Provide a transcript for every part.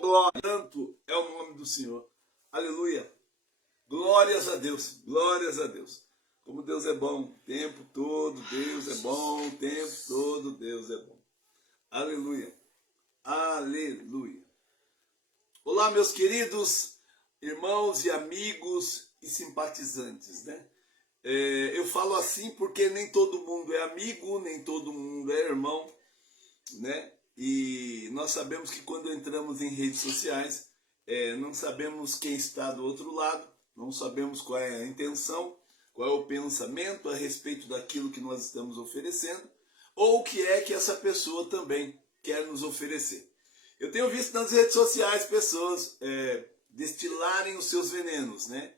glória, santo é o nome do Senhor. Aleluia. Glórias a Deus, glórias a Deus. Como Deus é bom, o tempo todo Deus é bom, o tempo todo Deus é bom. Aleluia, aleluia. Olá, meus queridos irmãos e amigos e simpatizantes, né? Eu falo assim porque nem todo mundo é amigo, nem todo mundo é irmão, né? E nós sabemos que quando entramos em redes sociais, não sabemos quem está do outro lado, não sabemos qual é a intenção, qual é o pensamento a respeito daquilo que nós estamos oferecendo, ou o que é que essa pessoa também quer nos oferecer. Eu tenho visto nas redes sociais pessoas destilarem os seus venenos, né?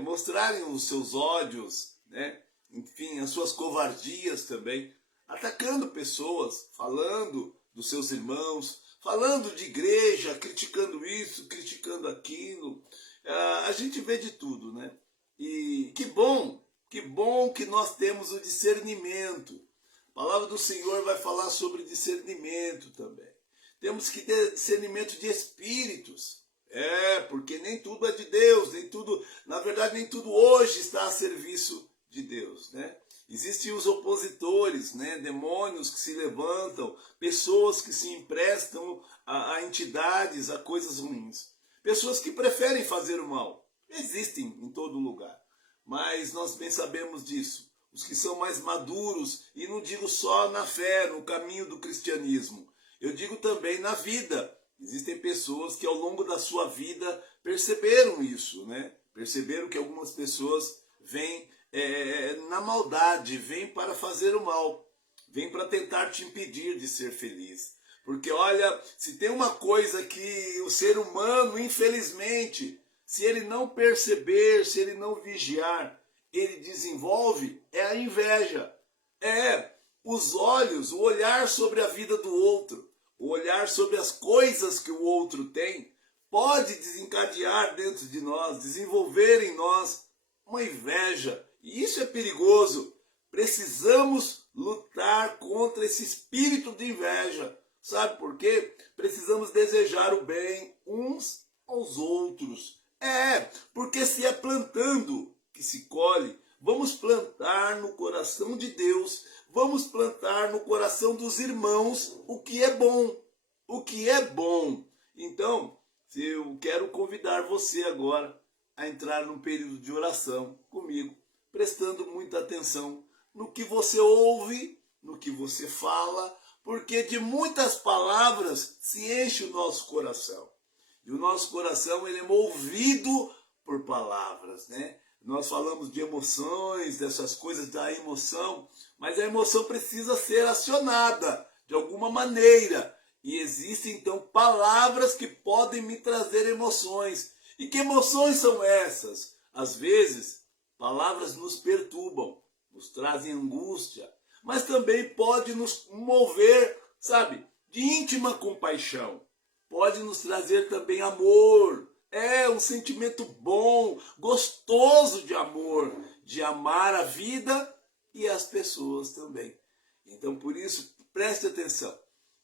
Mostrarem os seus ódios, né? Enfim, as suas covardias também, atacando pessoas, falando dos seus irmãos, falando de igreja, criticando isso, criticando aquilo. A gente vê de tudo, né? E que bom que nós temos o discernimento. A palavra do Senhor vai falar sobre discernimento também. Temos que ter discernimento de espíritos. Porque nem tudo é de Deus, nem tudo, na verdade, nem tudo hoje está a serviço de Deus, né? Existem os opositores, né? Demônios que se levantam, pessoas que se emprestam a entidades, a coisas ruins. Pessoas que preferem fazer o mal. Existem em todo lugar. Mas nós bem sabemos disso. Os que são mais maduros, e não digo só na fé, no caminho do cristianismo. Eu digo também na vida. Existem pessoas que ao longo da sua vida perceberam isso, né? Perceberam que algumas pessoas vêm na maldade, vêm para fazer o mal, vêm para tentar te impedir de ser feliz. Porque olha, se tem uma coisa que o ser humano, infelizmente, se ele não perceber, se ele não vigiar, ele desenvolve, é a inveja. Os olhos, o olhar sobre a vida do outro, o olhar sobre as coisas que o outro tem, pode desencadear dentro de nós, desenvolver em nós uma inveja. E isso é perigoso. Precisamos lutar contra esse espírito de inveja. Sabe por quê? Precisamos desejar o bem uns aos outros. Porque se é plantando que se colhe, vamos plantar no coração de Deus, vamos plantar no coração dos irmãos o que é bom. O que é bom. Então, eu quero convidar você agora a entrar num período de oração comigo, prestando muita atenção no que você ouve, no que você fala, porque de muitas palavras se enche o nosso coração. E o nosso coração ele é movido por palavras, né? Nós falamos de emoções, dessas coisas da emoção, mas a emoção precisa ser acionada de alguma maneira. E existem então palavras que podem me trazer emoções. E que emoções são essas? Às vezes, palavras nos perturbam, nos trazem angústia, mas também pode nos mover, sabe, de íntima compaixão. Pode nos trazer também amor. Um sentimento bom, gostoso de amor, de amar a vida e as pessoas também. Então, por isso, preste atenção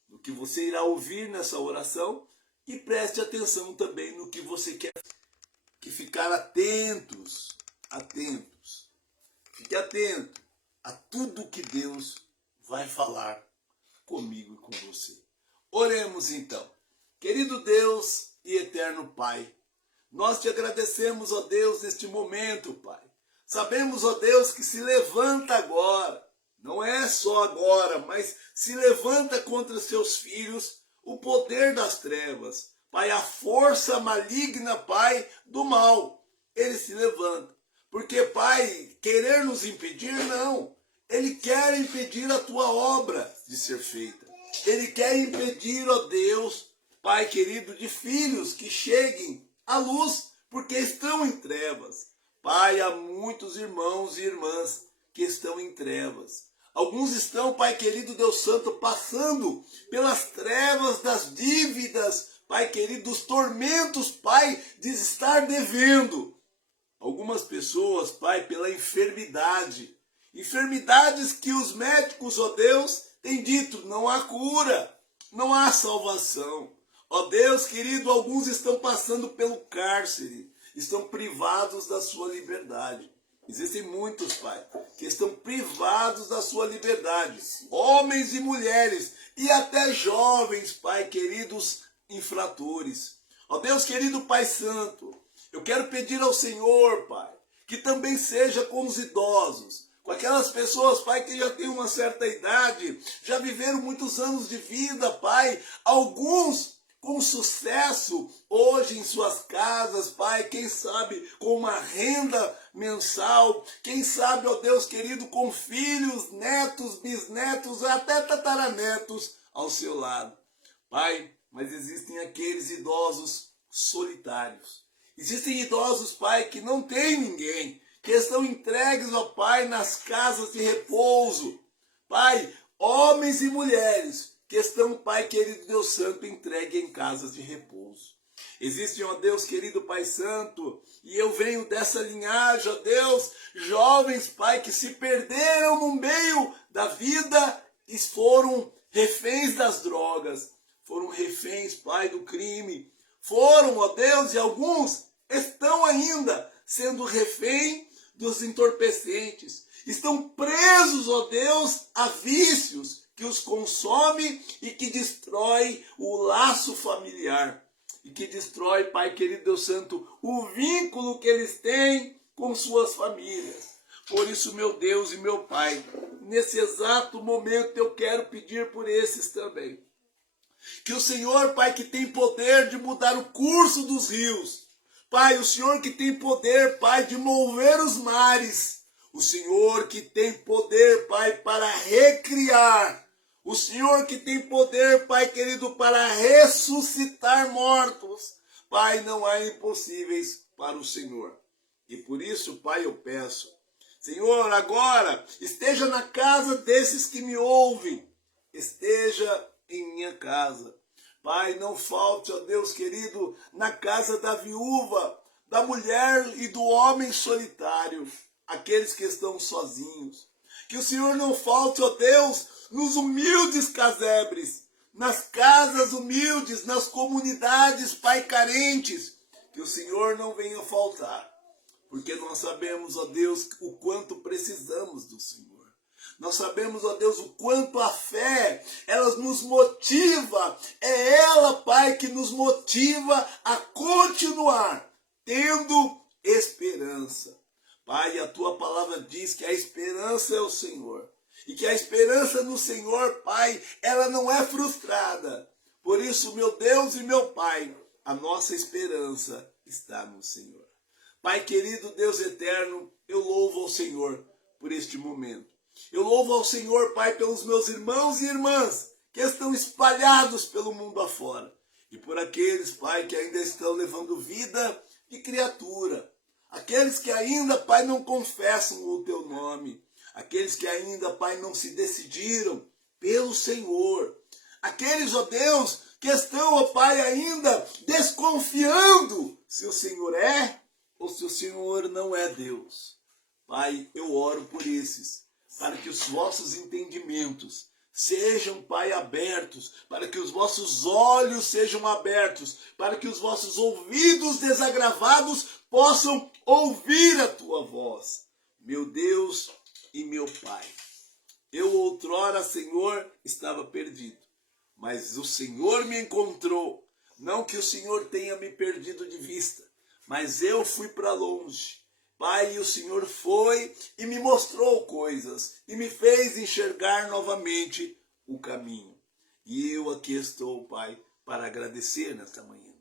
no que você irá ouvir nessa oração e preste atenção também no que você quer. Que ficar atentos. Fique atento a tudo que Deus vai falar comigo e com você. Oremos então. Querido Deus e eterno Pai, nós te agradecemos, ó Deus, neste momento, Pai. Sabemos, ó Deus, que se levanta agora, não é só agora, mas se levanta contra os seus filhos o poder das trevas. Pai, a força maligna, Pai, do mal, ele se levanta. Porque, Pai, querer nos impedir, não. Ele quer impedir a tua obra de ser feita. Ele quer impedir, ó Deus, Pai querido, de filhos que cheguem à luz, porque estão em trevas. Pai, há muitos irmãos e irmãs que estão em trevas. Alguns estão, Pai querido, Deus Santo, passando pelas trevas das dívidas, Pai querido, dos tormentos, Pai, de estar devendo. Algumas pessoas, Pai, pela enfermidade. Enfermidades que os médicos, ó Deus, têm dito, não há cura, não há salvação. Ó Deus querido, alguns estão passando pelo cárcere, estão privados da sua liberdade. Existem muitos, Pai, que estão privados da sua liberdade. Homens e mulheres, e até jovens, Pai, queridos infratores. Ó Deus querido Pai Santo, eu quero pedir ao Senhor, Pai, que também seja com os idosos, com aquelas pessoas, Pai, que já têm uma certa idade, já viveram muitos anos de vida, Pai, alguns com sucesso hoje em suas casas, Pai, quem sabe com uma renda mensal, quem sabe, ó Deus querido, com filhos, netos, bisnetos, até tataranetos ao seu lado. Pai, mas existem aqueles idosos solitários. Existem idosos, Pai, que não têm ninguém, que estão entregues, ó Pai, nas casas de repouso. Pai, homens e mulheres que estão, Pai querido Deus Santo, entregues em casas de repouso. Existem, ó Deus querido Pai Santo, e eu venho dessa linhagem, ó Deus, jovens, Pai, que se perderam no meio da vida e foram reféns das drogas, foram reféns, Pai, do crime, foram, ó Deus, e alguns estão ainda sendo refém dos entorpecentes, estão presos, ó Deus, a vícios que os consome e que destrói o laço familiar, e que destrói, Pai querido Deus Santo, o vínculo que eles têm com suas famílias. Por isso, meu Deus e meu Pai, nesse exato momento eu quero pedir por esses também. Que o Senhor, Pai, que tem poder de mudar o curso dos rios, Pai, o Senhor que tem poder, Pai, de mover os mares, o Senhor que tem poder, Pai, para recriar, o Senhor que tem poder, Pai querido, para ressuscitar mortos, Pai, não há impossíveis para o Senhor. E por isso, Pai, eu peço, Senhor, agora, esteja na casa desses que me ouvem, esteja em minha casa. Pai, não falte, ó Deus querido, na casa da viúva, da mulher e do homem solitário, aqueles que estão sozinhos. Que o Senhor não falte, ó Deus, nos humildes casebres, nas casas humildes, nas comunidades, Pai, carentes. Que o Senhor não venha faltar, porque nós sabemos, ó Deus, o quanto precisamos do Senhor. Nós sabemos, ó Deus, o quanto a fé, ela nos motiva. É ela, Pai, que nos motiva a continuar tendo esperança. Pai, a tua palavra diz que a esperança é o Senhor. E que a esperança no Senhor, Pai, ela não é frustrada. Por isso, meu Deus e meu Pai, a nossa esperança está no Senhor. Pai querido, Deus eterno, eu louvo ao Senhor por este momento. Eu louvo ao Senhor, Pai, pelos meus irmãos e irmãs que estão espalhados pelo mundo afora. E por aqueles, Pai, que ainda estão levando vida de criatura. Aqueles que ainda, Pai, não confessam o teu nome. Aqueles que ainda, Pai, não se decidiram pelo Senhor. Aqueles, ó Deus, que estão, ó Pai, ainda desconfiando se o Senhor é ou se o Senhor não é Deus. Pai, eu oro por esses, para que os vossos entendimentos sejam, Pai, abertos, para que os vossos olhos sejam abertos, para que os vossos ouvidos desagravados possam ouvir a tua voz. Meu Deus e meu Pai, eu outrora, Senhor, estava perdido, mas o Senhor me encontrou. Não que o Senhor tenha me perdido de vista, mas eu fui para longe. Pai, o Senhor foi e me mostrou coisas e me fez enxergar novamente o caminho. E eu aqui estou, Pai, para agradecer nesta manhã.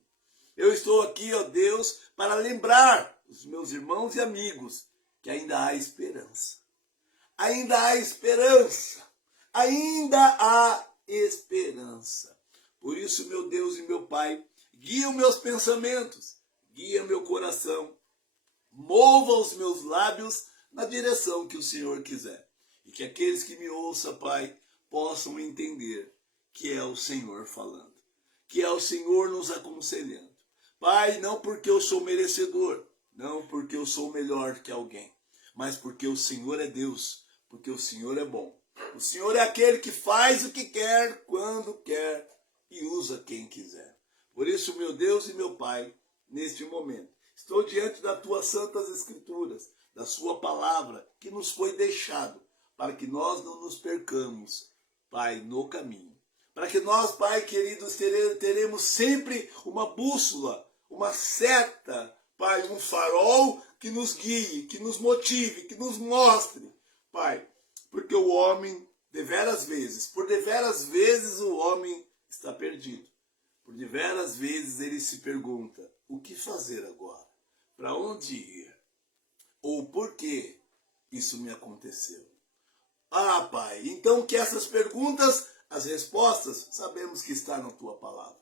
Eu estou aqui, ó Deus, para lembrar os meus irmãos e amigos que ainda há esperança. Ainda há esperança. Ainda há esperança. Por isso, meu Deus e meu Pai, guia os meus pensamentos, guia meu coração, mova os meus lábios na direção que o Senhor quiser. E que aqueles que me ouçam, Pai, possam entender que é o Senhor falando, que é o Senhor nos aconselhando. Pai, não porque eu sou merecedor, não porque eu sou melhor que alguém, mas porque o Senhor é Deus, porque o Senhor é bom. O Senhor é aquele que faz o que quer, quando quer e usa quem quiser. Por isso, meu Deus e meu Pai, neste momento, estou diante das tuas santas escrituras, da sua palavra, que nos foi deixado, para que nós não nos percamos, Pai, no caminho. Para que nós, Pai queridos, teremos sempre uma bússola, uma seta, Pai, um farol que nos guie, que nos motive, que nos mostre, Pai, porque o homem, por deveras vezes o homem está perdido. Por deveras vezes ele se pergunta, o que fazer agora? Para onde ir? Ou por que isso me aconteceu? Ah, Pai, então que essas perguntas, as respostas, sabemos que está na tua palavra.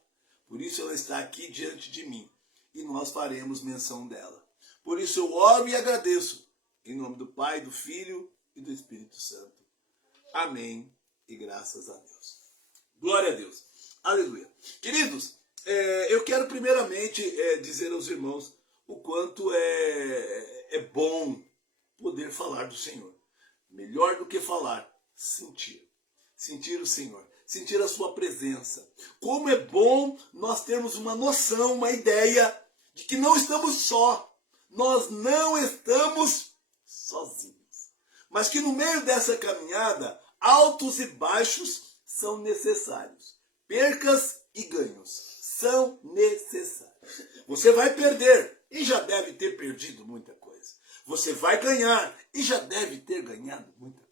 Por isso ela está aqui diante de mim e nós faremos menção dela. Por isso eu oro e agradeço, em nome do Pai, do Filho e do Espírito Santo. Amém e graças a Deus. Glória a Deus. Aleluia. Queridos, eu quero primeiramente dizer aos irmãos o quanto é bom poder falar do Senhor. Melhor do que falar, sentir. Sentir o Senhor, sentir a sua presença. Como é bom nós termos uma noção, uma ideia de que não estamos só. Nós não estamos sozinhos. Mas que no meio dessa caminhada, altos e baixos são necessários. Percas e ganhos são necessários. Você vai perder e já deve ter perdido muita coisa. Você vai ganhar e já deve ter ganhado muita coisa.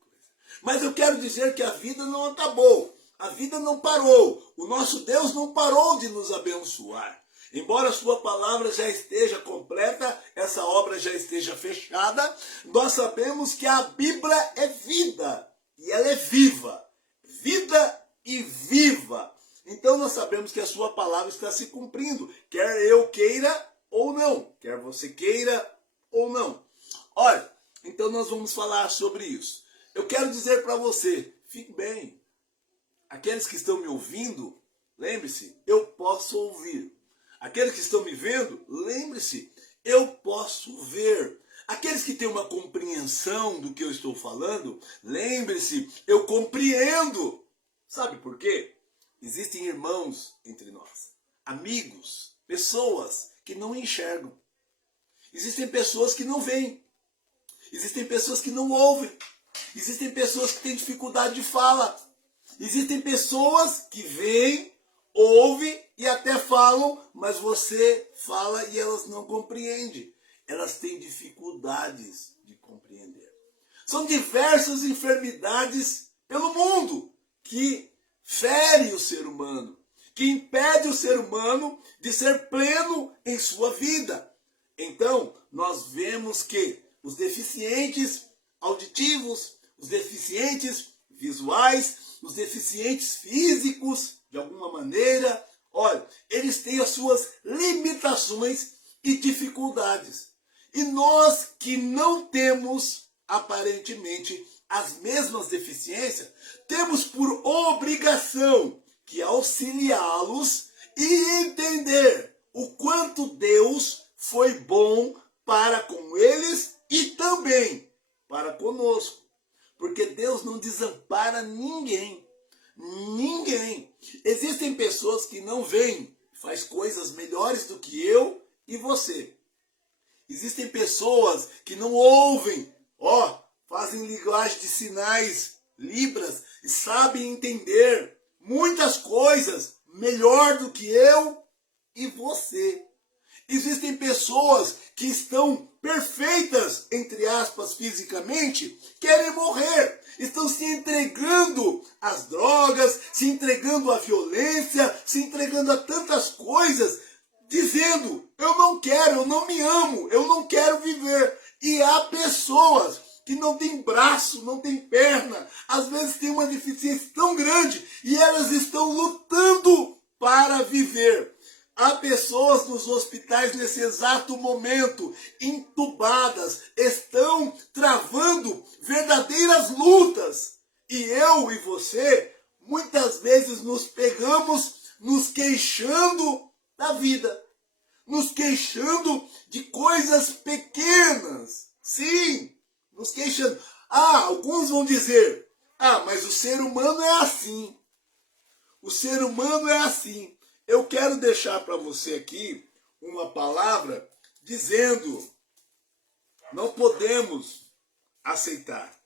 Mas eu quero dizer que a vida não acabou. A vida não parou. O nosso Deus não parou de nos abençoar. Embora a sua palavra já esteja completa, essa obra já esteja fechada, nós sabemos que a Bíblia é vida. E ela é viva. Vida e viva. Então nós sabemos que a sua palavra está se cumprindo. Quer eu queira ou não. Quer você queira ou não. Olha, então nós vamos falar sobre isso. Eu quero dizer para você, fique bem. Aqueles que estão me ouvindo, lembre-se, eu posso ouvir. Aqueles que estão me vendo, lembre-se, eu posso ver. Aqueles que têm uma compreensão do que eu estou falando, lembre-se, eu compreendo. Sabe por quê? Existem irmãos entre nós, amigos, pessoas que não enxergam. Existem pessoas que não veem. Existem pessoas que não ouvem. Existem pessoas que têm dificuldade de fala. Existem pessoas que veem, ouvem e até falam, mas você fala e elas não compreendem. Elas têm dificuldades de compreender. São diversas enfermidades pelo mundo que ferem o ser humano, que impedem o ser humano de ser pleno em sua vida. Então, nós vemos que os deficientes auditivos, os deficientes visuais, os deficientes físicos, de alguma maneira, olha, eles têm as suas limitações e dificuldades. E nós que não temos, aparentemente, as mesmas deficiências, temos por obrigação que auxiliá-los e entender o quanto Deus foi bom para com eles e também para conosco. Porque Deus não desampara ninguém. Ninguém. Existem pessoas que não veem, faz coisas melhores do que eu e você. Existem pessoas que não ouvem, fazem linguagem de sinais, libras, e sabem entender muitas coisas melhor do que eu e você. Existem pessoas que estão perfeitas, entre aspas, fisicamente, querem morrer, estão se entregando às drogas, se entregando à violência, se entregando a tantas coisas, dizendo, eu não quero, eu não me amo, eu não quero viver. E há pessoas que não têm braço, não têm perna, às vezes têm uma deficiência tão grande e elas estão lutando para viver. Há pessoas nos hospitais nesse exato momento, entubadas, estão travando verdadeiras lutas. E eu e você, muitas vezes nos pegamos nos queixando da vida, nos queixando de coisas pequenas. Sim, nos queixando. Alguns vão dizer, mas o ser humano é assim. O ser humano é assim. eu quero deixar para você aqui uma palavra dizendo: não podemos aceitar.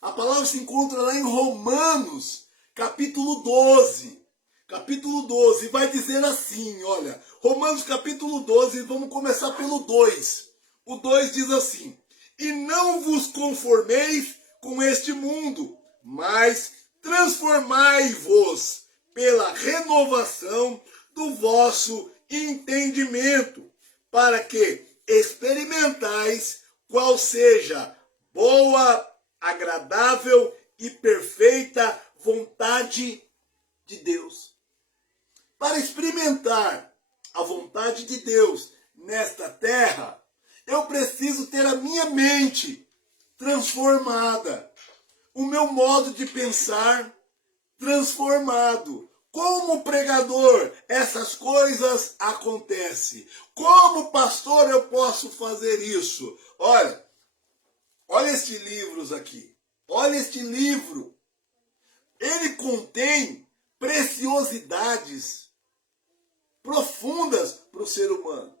A palavra se encontra lá em Romanos, capítulo 12. Capítulo 12, vai dizer assim, olha, Romanos capítulo 12, vamos começar pelo 2. O 2 diz assim: e não vos conformeis com este mundo, mas transformai-vos pela renovação do vosso entendimento, para que experimentais qual seja boa, agradável e perfeita vontade de Deus. Para experimentar a vontade de Deus nesta terra, eu preciso ter a minha mente transformada, o meu modo de pensar transformado. Como pregador, essas coisas acontecem. Como pastor, eu posso fazer isso? Olha este livro aqui. Olha este livro. Ele contém preciosidades profundas para o ser humano.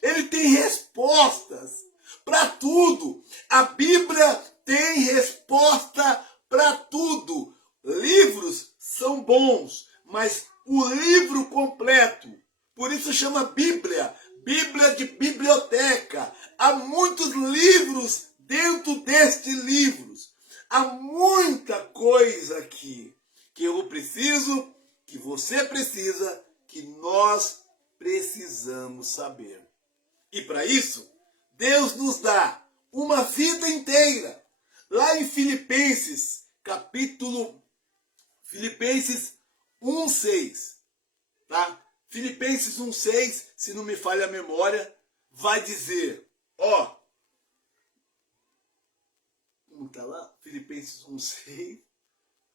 Ele tem respostas para tudo. A Bíblia tem resposta para tudo. Livros são bons, mas o livro completo, por isso chama Bíblia, Bíblia de biblioteca. Há muitos livros dentro destes livros. Há muita coisa aqui que eu preciso, que você precisa, que nós precisamos saber. E para isso, Deus nos dá uma vida inteira. Lá em Filipenses 1:6, tá? Filipenses 1:6, se não me falha a memória, vai dizer, ó, como tá lá? Filipenses 1:6,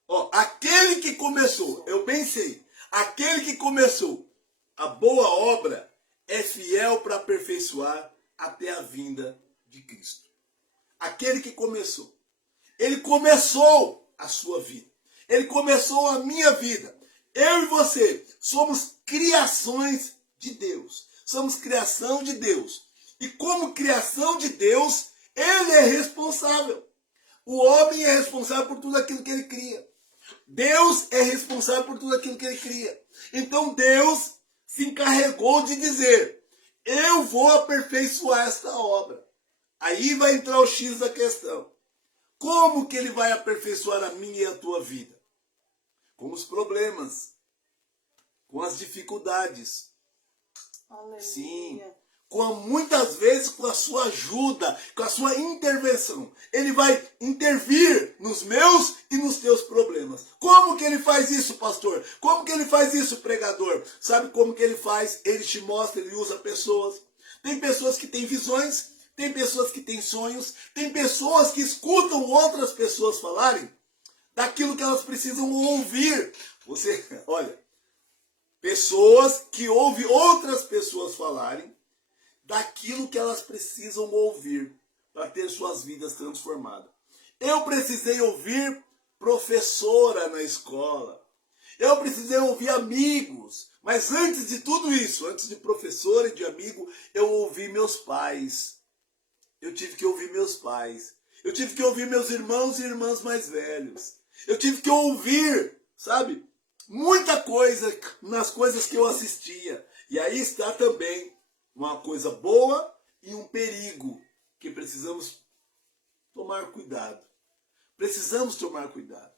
ó, aquele que começou, eu bem sei, aquele que começou a boa obra é fiel para aperfeiçoar até a vinda de Cristo. Aquele que começou, ele começou a sua vida, ele começou a minha vida. Eu e você somos criações de Deus. Somos criação de Deus. E como criação de Deus, ele é responsável. O homem é responsável por tudo aquilo que ele cria. Deus é responsável por tudo aquilo que ele cria. Então Deus se encarregou de dizer: eu vou aperfeiçoar esta obra. Aí vai entrar o X da questão. Como que ele vai aperfeiçoar a minha e a tua vida? Com os problemas, com as dificuldades. Aleluia. Sim, muitas vezes com a sua ajuda, com a sua intervenção. Ele vai intervir nos meus e nos teus problemas. Como que ele faz isso, pastor? Como que ele faz isso, pregador? Sabe como que ele faz? Ele te mostra, ele usa pessoas. Tem pessoas que têm visões, tem pessoas que têm sonhos, tem pessoas que escutam outras pessoas falarem daquilo que elas precisam ouvir. Você, olha, pessoas que ouvem outras pessoas falarem daquilo que elas precisam ouvir para ter suas vidas transformadas. Eu precisei ouvir professora na escola. Eu precisei ouvir amigos. Mas antes de tudo isso, antes de professora e de amigo, eu ouvi meus pais. Eu tive que ouvir meus pais. Eu tive que ouvir meus irmãos e irmãs mais velhos. Eu tive que ouvir, sabe, muita coisa nas coisas que eu assistia. E aí está também uma coisa boa e um perigo que precisamos tomar cuidado. Precisamos tomar cuidado.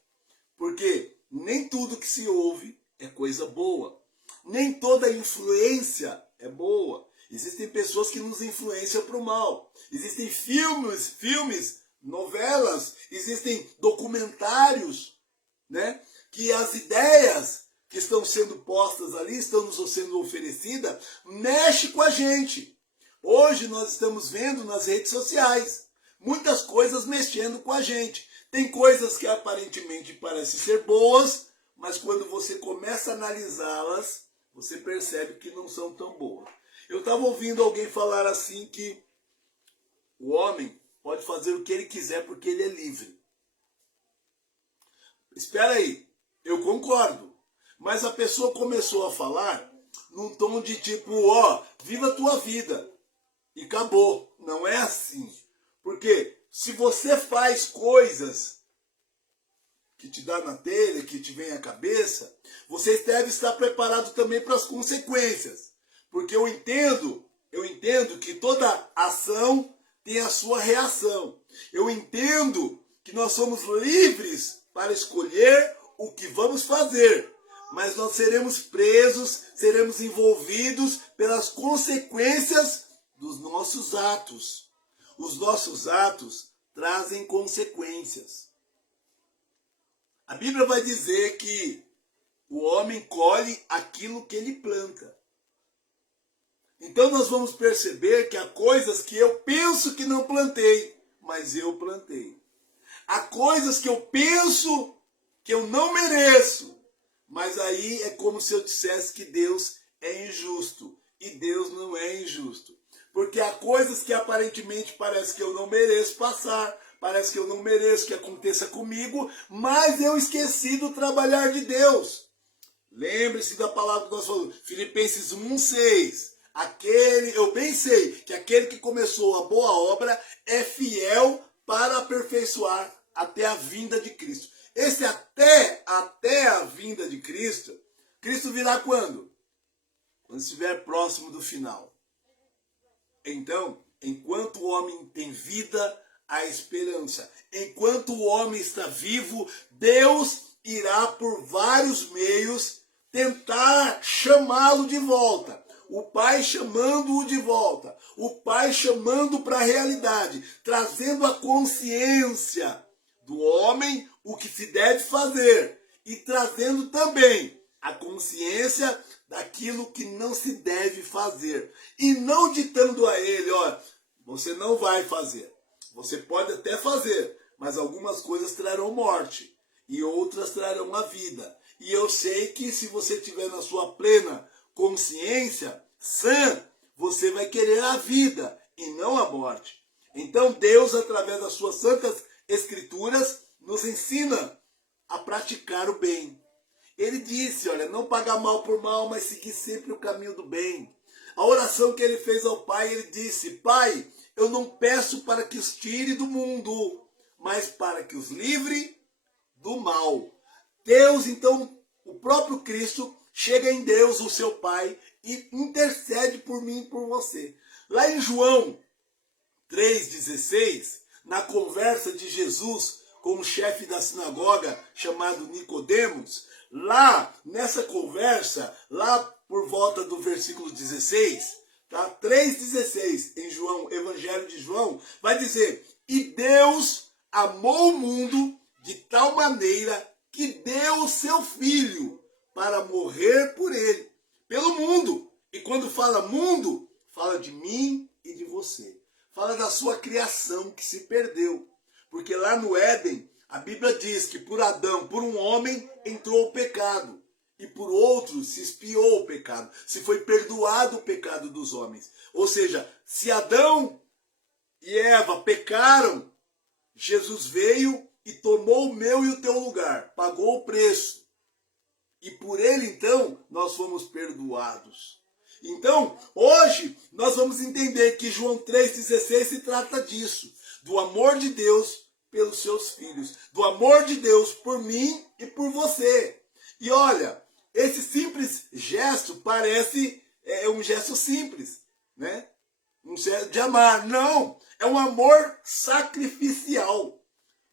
Porque nem tudo que se ouve é coisa boa. Nem toda influência é boa. Existem pessoas que nos influenciam para o mal. Existem filmes, novelas, existem documentários, né? Que as ideias que estão sendo postas ali, estão nos sendo oferecidas, mexe com a gente. Hoje nós estamos vendo nas redes sociais muitas coisas mexendo com a gente. Tem coisas que aparentemente parecem ser boas, mas quando você começa a analisá-las, você percebe que não são tão boas. Eu estava ouvindo alguém falar assim que o homem pode fazer o que ele quiser porque ele é livre. Espera aí, eu concordo. Mas a pessoa começou a falar num tom de tipo, ó, viva a tua vida. E acabou. Não é assim. Porque se você faz coisas que te dá na telha, que te vem à cabeça, você deve estar preparado também para as consequências. Porque eu entendo que toda ação tem a sua reação. Eu entendo que nós somos livres para escolher o que vamos fazer, mas nós seremos presos, seremos envolvidos pelas consequências dos nossos atos. Os nossos atos trazem consequências. A Bíblia vai dizer que o homem colhe aquilo que ele planta. Então nós vamos perceber que há coisas que eu penso que não plantei, mas eu plantei. Há coisas que eu penso que eu não mereço, mas aí é como se eu dissesse que Deus é injusto. E Deus não é injusto. Porque há coisas que aparentemente parece que eu não mereço passar, parece que eu não mereço que aconteça comigo, mas eu esqueci do trabalhar de Deus. Lembre-se da palavra que nós falamos, Filipenses 1:6. Eu bem sei que aquele que começou a boa obra é fiel para aperfeiçoar até a vinda de Cristo. Esse até a vinda de Cristo, Cristo virá quando? Quando estiver próximo do final. Então, enquanto o homem tem vida, há esperança. Enquanto o homem está vivo, Deus irá por vários meios tentar chamá-lo de volta. O Pai chamando-o de volta. O Pai chamando para a realidade, trazendo a consciência do homem o que se deve fazer e trazendo também a consciência daquilo que não se deve fazer. E não ditando a ele, ó, você não vai fazer. Você pode até fazer, mas algumas coisas trarão morte e outras trarão a vida. E eu sei que se você tiver na sua plena consciência sã, você vai querer a vida e não a morte. Então Deus, através das suas santas escrituras, nos ensina a praticar o bem. Ele disse, olha, não pagar mal por mal, mas seguir sempre o caminho do bem. A oração que ele fez ao Pai, ele disse, Pai, eu não peço para que os tire do mundo, mas para que os livre do mal. Deus, então, o próprio Cristo, chega em Deus, o seu Pai, e intercede por mim e por você. Lá em João 3,16, na conversa de Jesus com o chefe da sinagoga, chamado Nicodemos, lá nessa conversa, lá por volta do versículo 16, tá? 3,16 em João, Evangelho de João, vai dizer, e Deus amou o mundo de tal maneira que deu o seu Filho para morrer por ele, pelo mundo. E quando fala mundo, fala de mim e de você. Fala da sua criação que se perdeu. Porque lá no Éden, a Bíblia diz que por Adão, por um homem, entrou o pecado. E por outro se expiou o pecado. Se foi perdoado o pecado dos homens. Ou seja, se Adão e Eva pecaram, Jesus veio e tomou o meu e o teu lugar. Pagou o preço. E por ele, então, nós fomos perdoados. Então, hoje, nós vamos entender que João 3,16 se trata disso. Do amor de Deus pelos seus filhos. Do amor de Deus por mim e por você. E olha, esse simples gesto parece um gesto simples, né? Um gesto de amar. Não, é um amor sacrificial.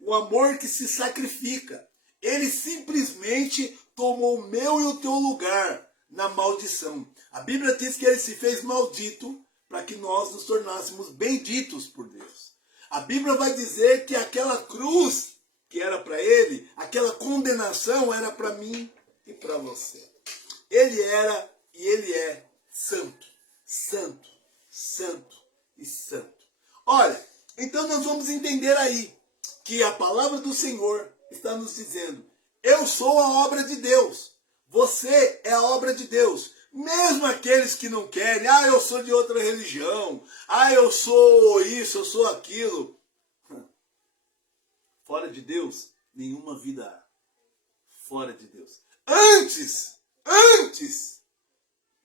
Um amor que se sacrifica. Ele simplesmente tomou o meu e o teu lugar na maldição. A Bíblia diz que ele se fez maldito para que nós nos tornássemos benditos por Deus. A Bíblia vai dizer que aquela cruz que era para ele, aquela condenação era para mim e para você. Ele era e ele é santo, santo, santo e santo. Olha, então nós vamos entender aí que a palavra do Senhor está nos dizendo, eu sou a obra de Deus, você é a obra de Deus. Mesmo aqueles que não querem, eu sou de outra religião, eu sou isso, eu sou aquilo. Fora de Deus, nenhuma vida há. Fora de Deus. Antes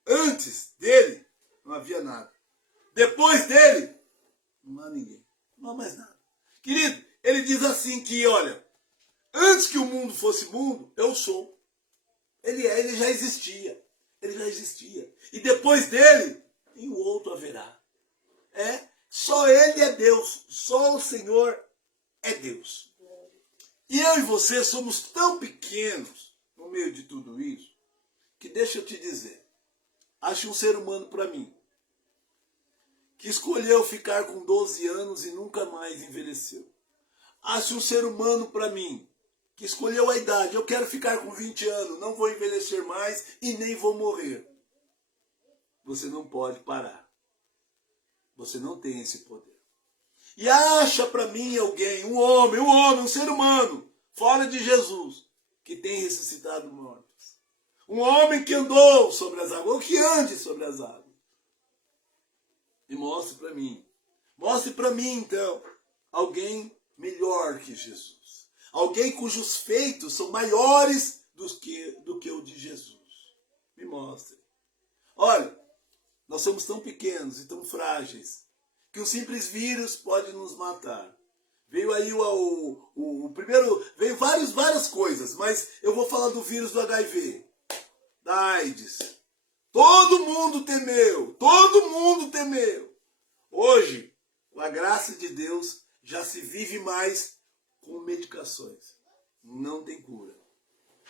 Antes dele, não havia nada. Depois dele, não há ninguém. Não há mais nada. Querido, ele diz assim que, olha, antes que o mundo fosse mundo, eu sou. Ele já existia. Ele já existia. E depois dele, nenhum outro haverá. Só ele é Deus. Só o Senhor é Deus. E eu e você somos tão pequenos no meio de tudo isso, que deixa eu te dizer, ache um ser humano para mim, que escolheu ficar com 12 anos e nunca mais envelheceu. Ache um ser humano para mim, que escolheu a idade, eu quero ficar com 20 anos, não vou envelhecer mais e nem vou morrer. Você não pode parar. Você não tem esse poder. E acha para mim alguém, um homem, um ser humano, fora de Jesus, que tem ressuscitado mortos. Um homem que andou sobre as águas, ou que ande sobre as águas. E mostre para mim. Mostre para mim, então, alguém melhor que Jesus. Alguém cujos feitos são maiores do que o de Jesus. Me mostre. Olha, nós somos tão pequenos e tão frágeis que um simples vírus pode nos matar. Veio aí o primeiro, veio várias coisas, mas eu vou falar do vírus do HIV, da AIDS. Todo mundo temeu. Hoje, com a graça de Deus, já se vive mais com medicações. Não tem cura.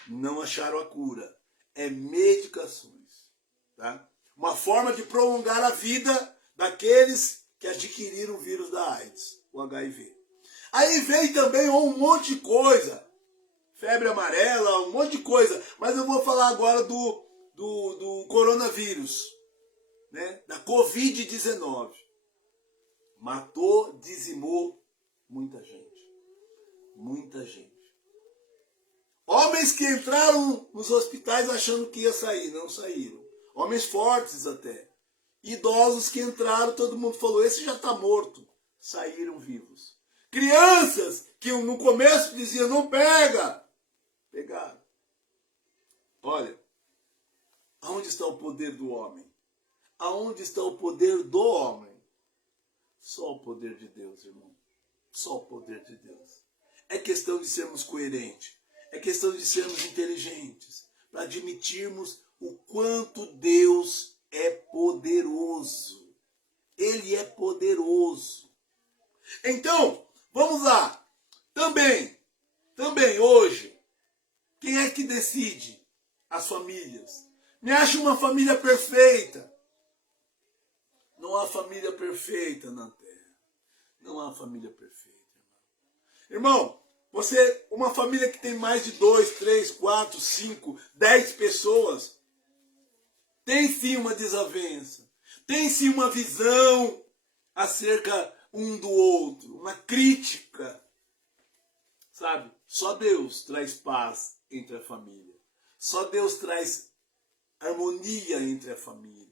Não acharam a cura. É medicações. Tá? Uma forma de prolongar a vida daqueles que adquiriram o vírus da AIDS, o HIV. Aí vem também um monte de coisa. Febre amarela, um monte de coisa. Mas eu vou falar agora do coronavírus, né? Da Covid-19. Matou, dizimou muita gente. Muita gente. Homens que entraram nos hospitais achando que ia sair, não saíram. Homens fortes até. Idosos que entraram, todo mundo falou, esse já está morto. Saíram vivos. Crianças que no começo diziam, não pega. Pegaram. Olha, aonde está o poder do homem? Aonde está o poder do homem? Só o poder de Deus, irmão. Só o poder de Deus. É questão de sermos coerentes. É questão de sermos inteligentes. Para admitirmos o quanto Deus é poderoso. Ele é poderoso. Então, vamos lá. Também hoje, quem é que decide? As famílias. Me acha uma família perfeita. Não há família perfeita na Terra. Não há família perfeita. Irmão, você, uma família que tem mais de 2, 3, 4, 5, 10 pessoas, tem sim uma desavença. Tem sim uma visão acerca um do outro. Uma crítica. Sabe? Só Deus traz paz entre a família. Só Deus traz harmonia entre a família.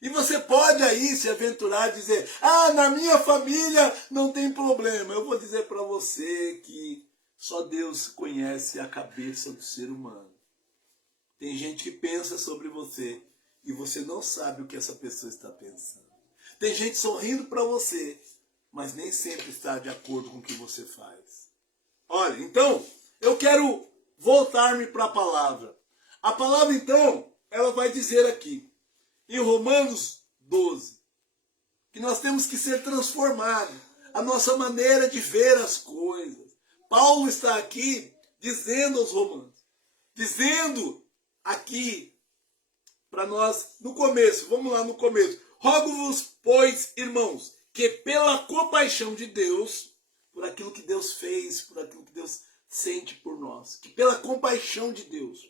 E você pode aí se aventurar e dizer, na minha família não tem problema. Eu vou dizer para você que só Deus conhece a cabeça do ser humano. Tem gente que pensa sobre você e você não sabe o que essa pessoa está pensando. Tem gente sorrindo para você, mas nem sempre está de acordo com o que você faz. Olha, então, eu quero voltar-me para a palavra. A palavra, então, ela vai dizer aqui, em Romanos 12, que nós temos que ser transformados, a nossa maneira de ver as coisas. Paulo está aqui dizendo aos romanos, dizendo aqui para nós, no começo, vamos lá no começo. Rogo-vos, pois, irmãos, que pela compaixão de Deus, por aquilo que Deus fez, por aquilo que Deus sente por nós, que pela compaixão de Deus,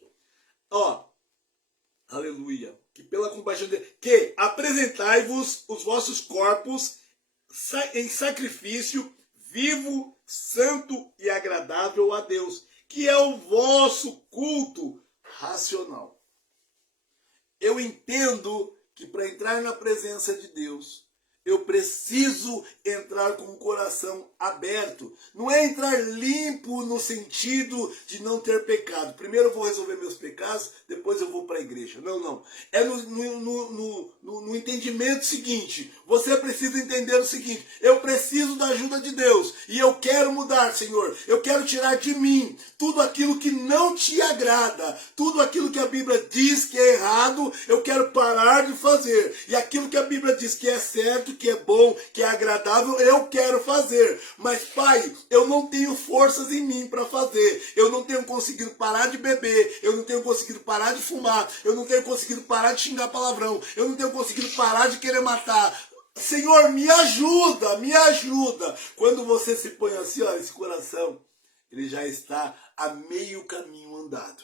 aleluia, que pela compaixão de Deus, que apresentai-vos os vossos corpos em sacrifício vivo, santo e agradável a Deus, que é o vosso culto racional. Eu entendo que para entrar na presença de Deus, Eu preciso entrar com o coração aberto. Não é entrar limpo no sentido de não ter pecado. Primeiro eu vou resolver meus pecados, depois eu vou para a igreja. Não, não. É no entendimento seguinte. Você precisa entender o seguinte. Eu preciso da ajuda de Deus. E eu quero mudar, Senhor. Eu quero tirar de mim tudo aquilo que não te agrada. Tudo aquilo que a Bíblia diz que é errado, eu quero parar de fazer. E aquilo que a Bíblia diz que é certo, que é bom, que é agradável, eu quero fazer. Mas, Pai, eu não tenho forças em mim para fazer. Eu não tenho conseguido parar de beber. Eu não tenho conseguido parar de fumar. Eu não tenho conseguido parar de xingar palavrão. Eu não tenho conseguido parar de querer matar. Senhor, me ajuda, me ajuda. Quando você se põe assim, olha, esse coração, ele já está a meio caminho andado.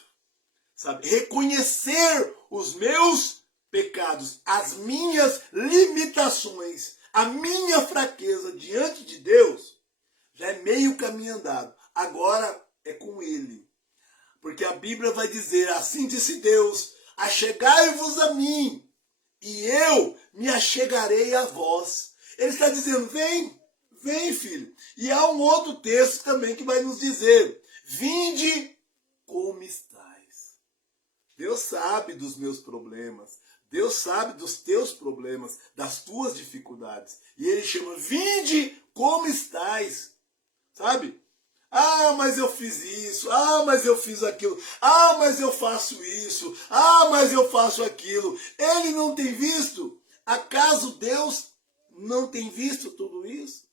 Sabe? Reconhecer os meus pecados, as minhas limitações, a minha fraqueza diante de Deus, já é meio caminho andado. Agora é com Ele. Porque a Bíblia vai dizer, assim disse Deus, achegai-vos a mim, e eu me achegarei a vós. Ele está dizendo, vem, vem, filho. E há um outro texto também que vai nos dizer, vinde como estáis. Deus sabe dos meus problemas. Deus sabe dos teus problemas, das tuas dificuldades. E Ele chama, vinde como estáis. Sabe? Ah, mas eu fiz isso. Ah, mas eu fiz aquilo. Ah, mas eu faço isso. Ah, mas eu faço aquilo. Ele não tem visto? Acaso Deus não tem visto tudo isso?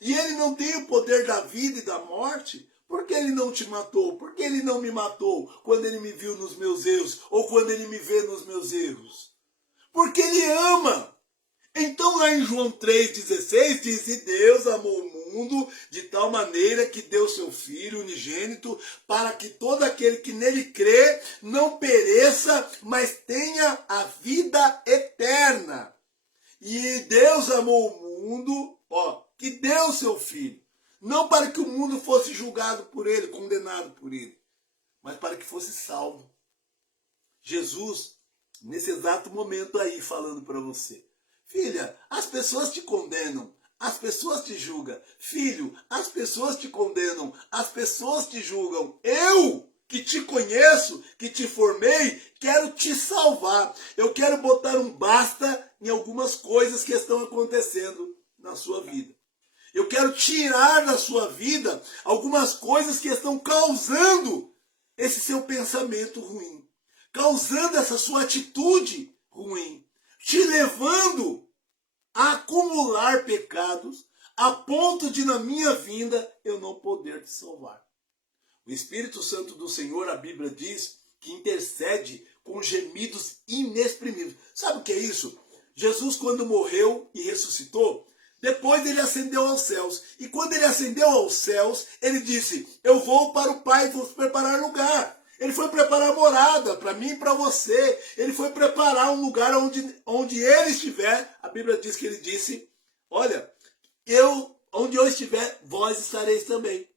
E Ele não tem o poder da vida e da morte? Por que Ele não te matou? Por que Ele não me matou quando Ele me viu nos meus erros? Ou quando Ele me vê nos meus erros? Porque Ele ama. Então lá em João 3,16 diz, e Deus amou o mundo de tal maneira que deu seu Filho unigênito para que todo aquele que nele crê não pereça, mas tenha a vida eterna. E Deus amou o mundo, que deu seu Filho. Não para que o mundo fosse julgado por ele, condenado por ele, mas para que fosse salvo. Jesus, nesse exato momento aí, falando para você, filha, as pessoas te condenam, as pessoas te julgam. Filho, as pessoas te condenam, as pessoas te julgam. Eu, que te conheço, que te formei, quero te salvar. Eu quero botar um basta em algumas coisas que estão acontecendo na sua vida. Eu quero tirar da sua vida algumas coisas que estão causando esse seu pensamento ruim, causando essa sua atitude ruim, te levando a acumular pecados a ponto de na minha vinda eu não poder te salvar. O Espírito Santo do Senhor, a Bíblia diz, que intercede com gemidos inexprimíveis. Sabe o que é isso? Jesus, quando morreu e ressuscitou, depois ele ascendeu aos céus. E quando ele ascendeu aos céus, ele disse, eu vou para o Pai, vou preparar lugar. Ele foi preparar morada para mim e para você. Ele foi preparar um lugar onde ele estiver. A Bíblia diz que ele disse, olha, onde eu estiver, vós estareis também.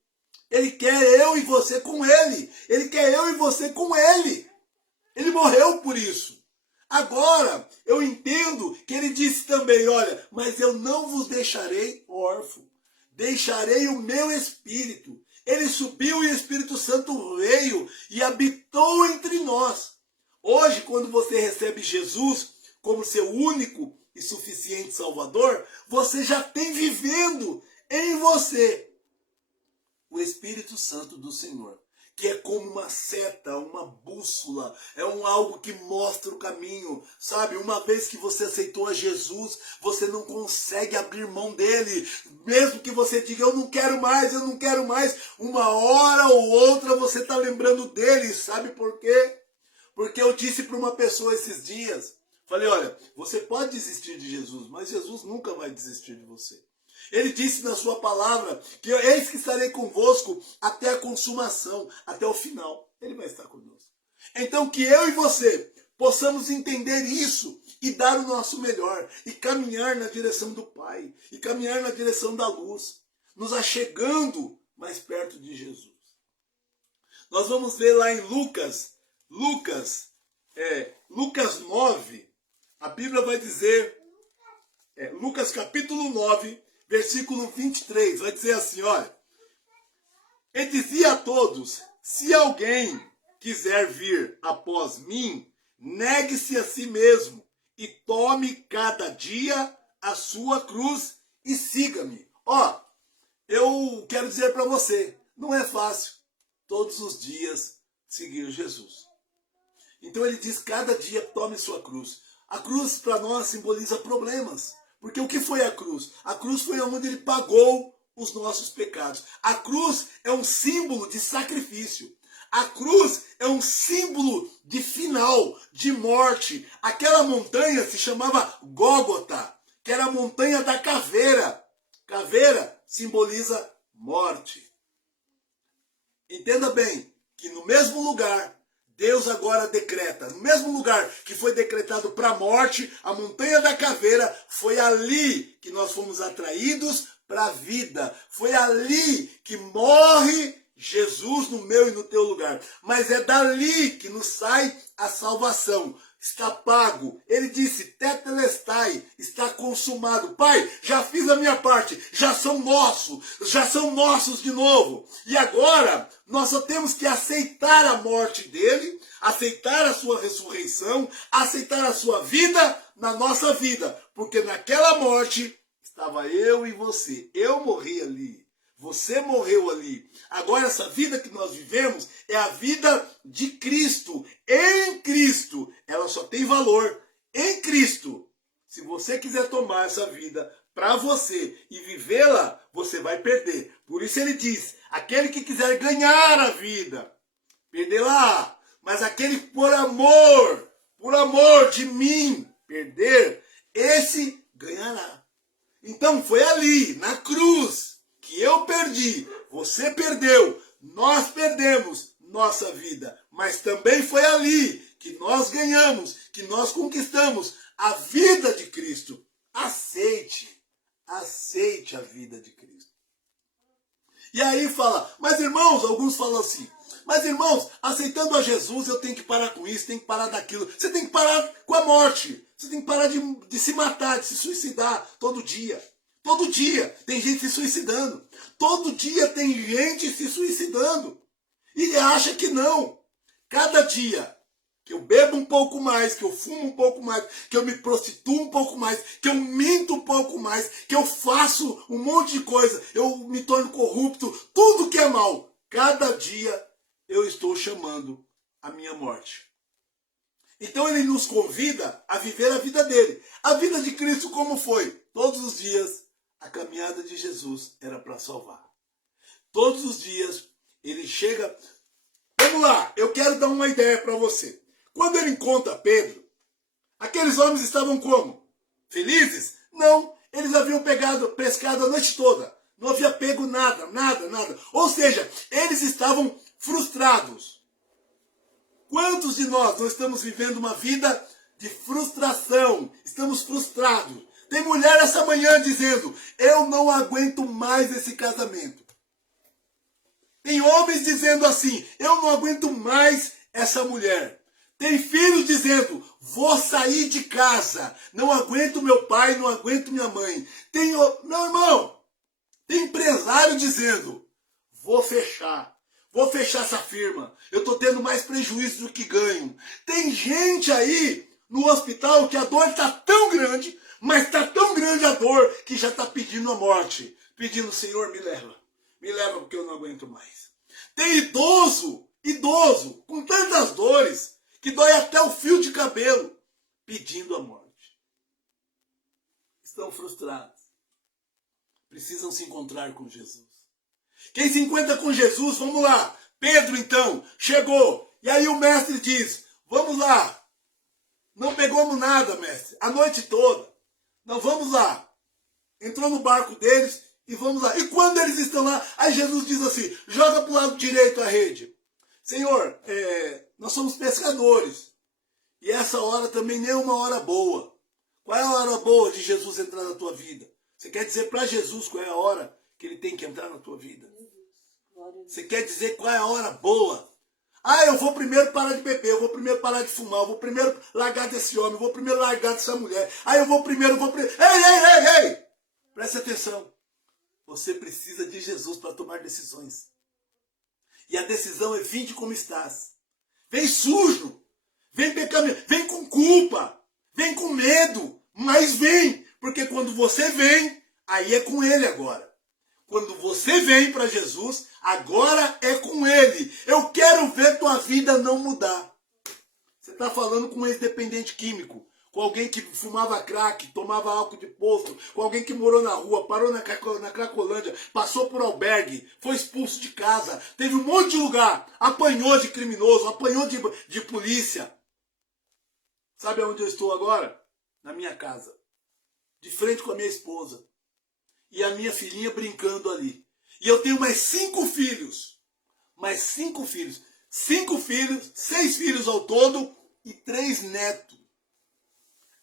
Ele quer eu e você com ele. Ele quer eu e você com ele. Ele morreu por isso. Agora, eu entendo que ele disse também, olha, mas eu não vos deixarei órfão. Deixarei o meu Espírito. Ele subiu e o Espírito Santo veio e habitou entre nós. Hoje, quando você recebe Jesus como seu único e suficiente Salvador, você já tem vivendo em você o Espírito Santo do Senhor, que é como uma seta, uma bússola, é algo que mostra o caminho, sabe? Uma vez que você aceitou a Jesus, você não consegue abrir mão dele, mesmo que você diga, eu não quero mais, uma hora ou outra você está lembrando dele, sabe por quê? Porque eu disse para uma pessoa esses dias, falei, olha, você pode desistir de Jesus, mas Jesus nunca vai desistir de você. Ele disse na sua palavra que eis que estarei convosco até a consumação, até o final. Ele vai estar conosco. Então que eu e você possamos entender isso e dar o nosso melhor. E caminhar na direção do Pai. E caminhar na direção da luz. Nos achegando mais perto de Jesus. Nós vamos ver lá em Lucas 9. A Bíblia vai dizer Lucas capítulo 9, versículo 23, vai dizer assim, olha. E dizia a todos, se alguém quiser vir após mim, negue-se a si mesmo e tome cada dia a sua cruz e siga-me. Ó, eu quero dizer para você, não é fácil todos os dias seguir Jesus. Então ele diz, cada dia tome sua cruz. A cruz para nós simboliza problemas. Porque o que foi a cruz? A cruz foi onde ele pagou os nossos pecados. A cruz é um símbolo de sacrifício. A cruz é um símbolo de final, de morte. Aquela montanha se chamava Gólgota, que era a montanha da caveira. Caveira simboliza morte. Entenda bem que no mesmo lugar, Deus agora decreta, no mesmo lugar que foi decretado para a morte, a montanha da caveira, foi ali que nós fomos atraídos para a vida. Foi ali que morre Jesus no meu e no teu lugar. Mas é dali que nos sai a salvação. Está pago. Ele disse, tetelestai, está consumado. Pai, já fiz a minha parte, já são nossos de novo. E agora, nós só temos que aceitar a morte dele, aceitar a sua ressurreição, aceitar a sua vida na nossa vida. Porque naquela morte estava eu e você. Eu morri ali. Você morreu ali. Agora essa vida que nós vivemos é a vida de Cristo. Em Cristo. Ela só tem valor em Cristo. Se você quiser tomar essa vida para você e vivê-la, você vai perder. Por isso ele diz, aquele que quiser ganhar a vida, perderá. Mas aquele por amor de mim, perder, esse ganhará. Então foi ali, na cruz, que eu perdi, você perdeu, nós perdemos nossa vida. Mas também foi ali que nós ganhamos, que nós conquistamos a vida de Cristo. Aceite a vida de Cristo. E aí fala, mas irmãos, alguns falam assim, mas irmãos, aceitando a Jesus eu tenho que parar com isso, tenho que parar daquilo. Você tem que parar com a morte. Você tem que parar de se matar, de se suicidar todo dia. Todo dia tem gente se suicidando. Todo dia tem gente se suicidando. E acha que não. Cada dia que eu bebo um pouco mais, que eu fumo um pouco mais, que eu me prostituo um pouco mais, que eu minto um pouco mais, que eu faço um monte de coisa, eu me torno corrupto, tudo que é mal. Cada dia eu estou chamando a minha morte. Então ele nos convida a viver a vida dele. A vida de Cristo como foi? Todos os dias a caminhada de Jesus era para salvar. Todos os dias ele chega... Vamos lá, eu quero dar uma ideia para você. Quando ele encontra Pedro, aqueles homens estavam como? Felizes? Não, eles haviam pescado a noite toda. Não havia pego nada. Ou seja, eles estavam frustrados. Quantos de nós não estamos vivendo uma vida de frustração? Estamos frustrados. Tem mulher essa manhã dizendo, eu não aguento mais esse casamento. Tem homens dizendo assim, eu não aguento mais essa mulher. Tem filhos dizendo, vou sair de casa. Não aguento meu pai, não aguento minha mãe. Meu irmão, tem empresário dizendo, vou fechar essa firma. Eu estou tendo mais prejuízo do que ganho. Tem gente aí no hospital que a dor está tão grande, mas está tão grande a dor que já está pedindo a morte. Pedindo, Senhor, me leva. Me leva porque eu não aguento mais. Tem idoso, com tantas dores, que dói até o fio de cabelo, pedindo a morte. Estão frustrados. Precisam se encontrar com Jesus. Quem se encontra com Jesus, vamos lá. Pedro, então, chegou. E aí o mestre diz, vamos lá. Não pegamos nada, mestre, a noite toda. Não, vamos lá. Entrou no barco deles e vamos lá. E quando eles estão lá, aí Jesus diz assim, joga para o lado direito a rede. Senhor, nós somos pescadores. E essa hora também nem é uma hora boa. Qual é a hora boa de Jesus entrar na tua vida? Você quer dizer para Jesus qual é a hora que ele tem que entrar na tua vida? Você quer dizer qual é a hora boa? Ah, eu vou primeiro parar de beber, eu vou primeiro parar de fumar, eu vou primeiro largar desse homem, eu vou primeiro largar dessa mulher. Ah, eu vou primeiro. Ei! Preste atenção. Você precisa de Jesus para tomar decisões. E a decisão é: vinde como estás. Vem sujo, vem pecaminoso, vem com culpa, vem com medo, mas vem. Porque quando você vem, aí é com ele agora. Quando você vem para Jesus, agora é com ele. Eu quero ver tua vida não mudar. Você está falando com um ex-dependente químico, com alguém que fumava crack, tomava álcool de posto, com alguém que morou na rua, parou na Cracolândia, passou por albergue, foi expulso de casa, teve um monte de lugar, apanhou de criminoso, apanhou de polícia. Sabe aonde eu estou agora? Na minha casa, de frente com a minha esposa e a minha filhinha brincando ali. E eu tenho mais 5 filhos. 5 filhos, 6 filhos ao todo e 3 netos.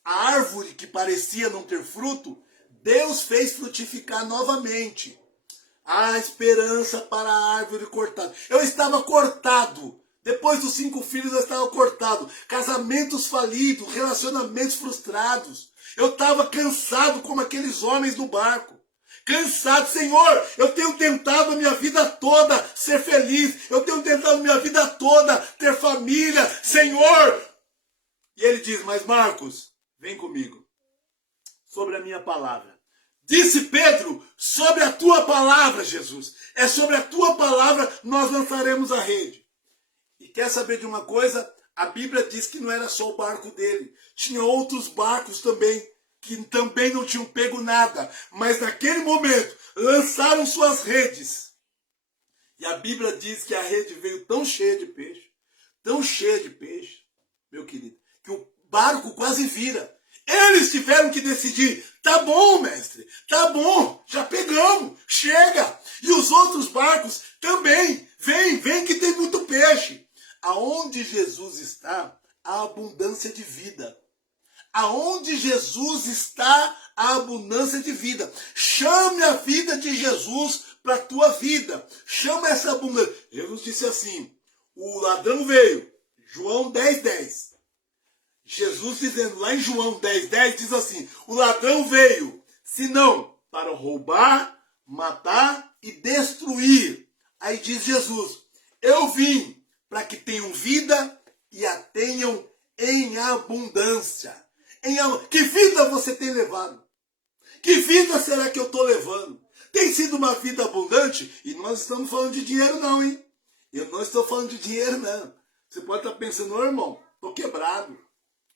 A árvore que parecia não ter fruto, Deus fez frutificar novamente. Há esperança para a árvore cortada. Eu estava cortado. Depois dos 5 filhos eu estava cortado. Casamentos falidos, relacionamentos frustrados. Eu estava cansado como aqueles homens do barco. Cansado, Senhor, eu tenho tentado a minha vida toda ser feliz. Eu tenho tentado a minha vida toda ter família, Senhor. E ele diz: mas Marcos, vem comigo, sobre a minha palavra. Disse Pedro: sobre a tua palavra, Jesus. É sobre a tua palavra nós lançaremos a rede. E quer saber de uma coisa? A Bíblia diz que não era só o barco dele. Tinha outros barcos também, que também não tinham pego nada. Mas naquele momento, lançaram suas redes. E a Bíblia diz que a rede veio tão cheia de peixe, meu querido, que o barco quase vira. Eles tiveram que decidir: tá bom, mestre, tá bom, já pegamos, chega. E os outros barcos também, vem que tem muito peixe. Aonde Jesus está, há abundância de vida. Aonde Jesus está, há abundância de vida. Chame a vida de Jesus para a tua vida. Chama essa abundância. Jesus disse assim: o ladrão veio, João 10:10. Jesus dizendo lá em João 10:10, diz assim: o ladrão veio, senão para roubar, matar e destruir. Aí diz Jesus: eu vim para que tenham vida e a tenham em abundância. Que vida você tem levado? Que vida será que eu estou levando? Tem sido uma vida abundante? E nós estamos falando de dinheiro não, hein? Eu não estou falando de dinheiro não. Você pode estar pensando: ô irmão, estou quebrado.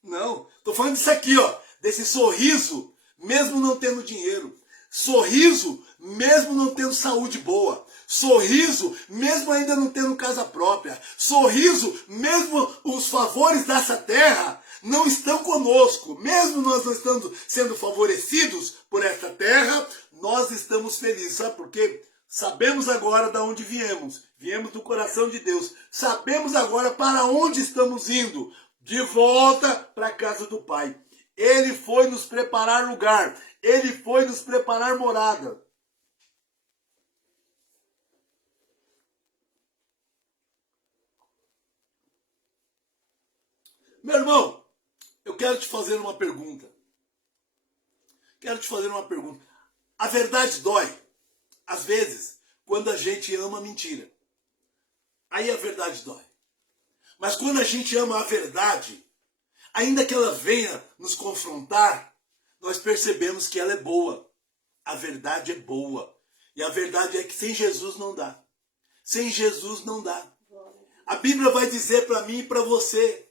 Não, estou falando disso aqui, ó, desse sorriso, mesmo não tendo dinheiro. Sorriso, mesmo não tendo saúde boa. Sorriso, mesmo ainda não tendo casa própria. Sorriso, mesmo os favores dessa terra não estão conosco. Mesmo nós não estando sendo favorecidos por esta terra, nós estamos felizes. Sabe por quê? Sabemos agora de onde viemos. Viemos do coração de Deus. Sabemos agora para onde estamos indo. De volta para a casa do Pai. Ele foi nos preparar lugar. Ele foi nos preparar morada. Meu irmão, eu quero te fazer uma pergunta. A verdade dói. Às vezes, quando a gente ama a mentira. Aí a verdade dói. Mas quando a gente ama a verdade, ainda que ela venha nos confrontar, nós percebemos que ela é boa. A verdade é boa. E a verdade é que sem Jesus não dá. Sem Jesus não dá. A Bíblia vai dizer para mim e para você: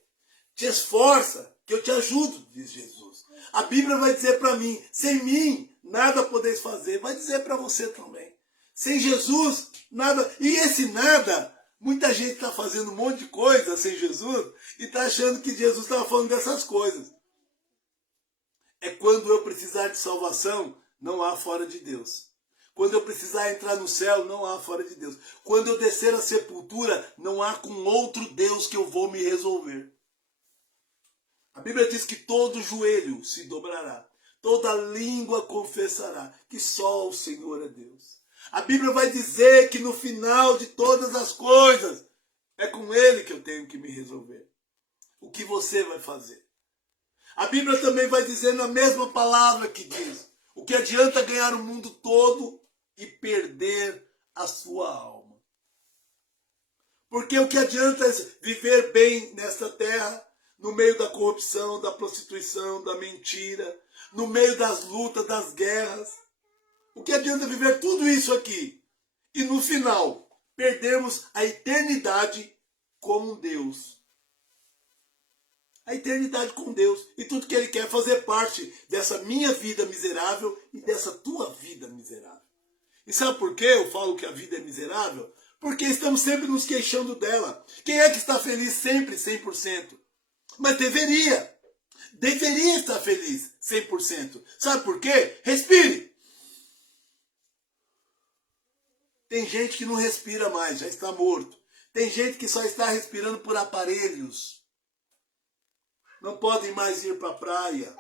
te esforça, que eu te ajudo, diz Jesus. A Bíblia vai dizer para mim: sem mim, nada podeis fazer. Vai dizer para você também. Sem Jesus, nada. E esse nada, muita gente está fazendo um monte de coisa sem Jesus e está achando que Jesus estava falando dessas coisas. É quando eu precisar de salvação, não há fora de Deus. Quando eu precisar entrar no céu, não há fora de Deus. Quando eu descer à sepultura, não há com outro Deus que eu vou me resolver. A Bíblia diz que todo joelho se dobrará, toda língua confessará que só o Senhor é Deus. A Bíblia vai dizer que no final de todas as coisas, É com ele que eu tenho que me resolver. O que você vai fazer? A Bíblia também vai dizer na mesma palavra que diz: o que adianta ganhar o mundo todo e perder a sua alma? Porque o que adianta é viver bem nesta terra, no meio da corrupção, da prostituição, da mentira, no meio das lutas, das guerras. O que adianta viver tudo isso aqui e no final perdermos a eternidade com Deus? A eternidade com Deus. E tudo que Ele quer é fazer parte dessa minha vida miserável e dessa tua vida miserável. E sabe por que eu falo que a vida é miserável? Porque estamos sempre nos queixando dela. Quem é que está feliz sempre 100%? Mas deveria estar feliz 100%. Sabe por quê? Respire. Tem gente que não respira mais, já está morto. Tem gente que só está respirando por aparelhos. Não podem mais ir para a praia.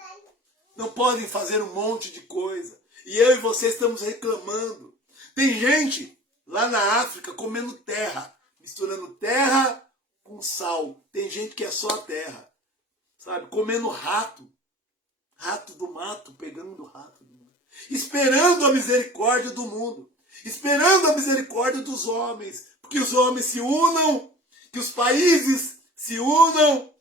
Não podem fazer um monte de coisa. E eu e você estamos reclamando. Tem gente lá na África comendo terra, misturando terra com sal. Tem gente que é só a terra, sabe? Comendo rato. Rato do mato, pegando rato do mato. Esperando a misericórdia do mundo. Esperando a misericórdia dos homens. Que os homens se unam, que os países se unam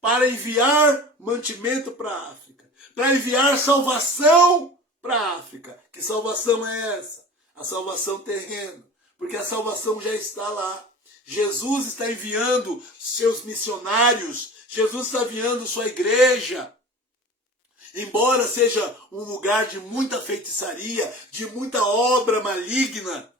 para enviar mantimento para a África. Para enviar salvação para a África. Que salvação é essa? A salvação terrena. Porque a salvação já está lá. Jesus está enviando seus missionários. Jesus está enviando sua igreja. Embora seja um lugar de muita feitiçaria, de muita obra maligna,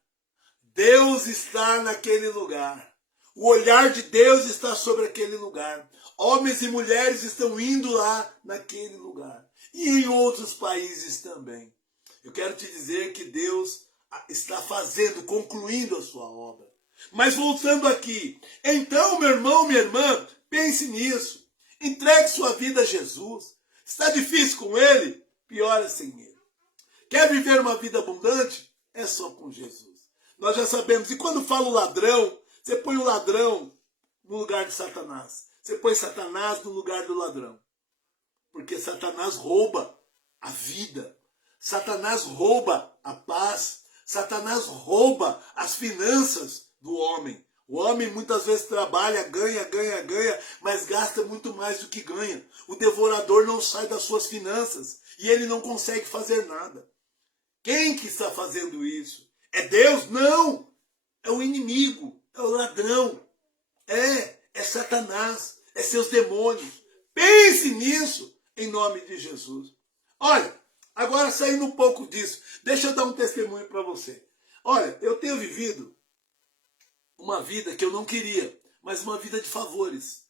Deus está naquele lugar. O olhar de Deus está sobre aquele lugar. Homens e mulheres estão indo lá naquele lugar. E em outros países também. Eu quero te dizer que Deus está fazendo, concluindo a sua obra. Mas voltando aqui. Então, meu irmão, minha irmã, pense nisso. Entregue sua vida a Jesus. Está difícil com Ele? Pior é sem Ele. Quer viver uma vida abundante? É só com Jesus. Nós já sabemos. E quando fala o ladrão, você põe o ladrão no lugar de Satanás. Você põe Satanás no lugar do ladrão. Porque Satanás rouba a vida. Satanás rouba a paz. Satanás rouba as finanças do homem. O homem muitas vezes trabalha, ganha, mas gasta muito mais do que ganha. O devorador não sai das suas finanças e ele não consegue fazer nada. Quem que está fazendo isso? É Deus? Não! É o inimigo, é o ladrão, é Satanás, é seus demônios. Pense nisso em nome de Jesus. Olha, agora saindo um pouco disso, deixa eu dar um testemunho para você. Olha, eu tenho vivido uma vida que eu não queria, mas uma vida de favores.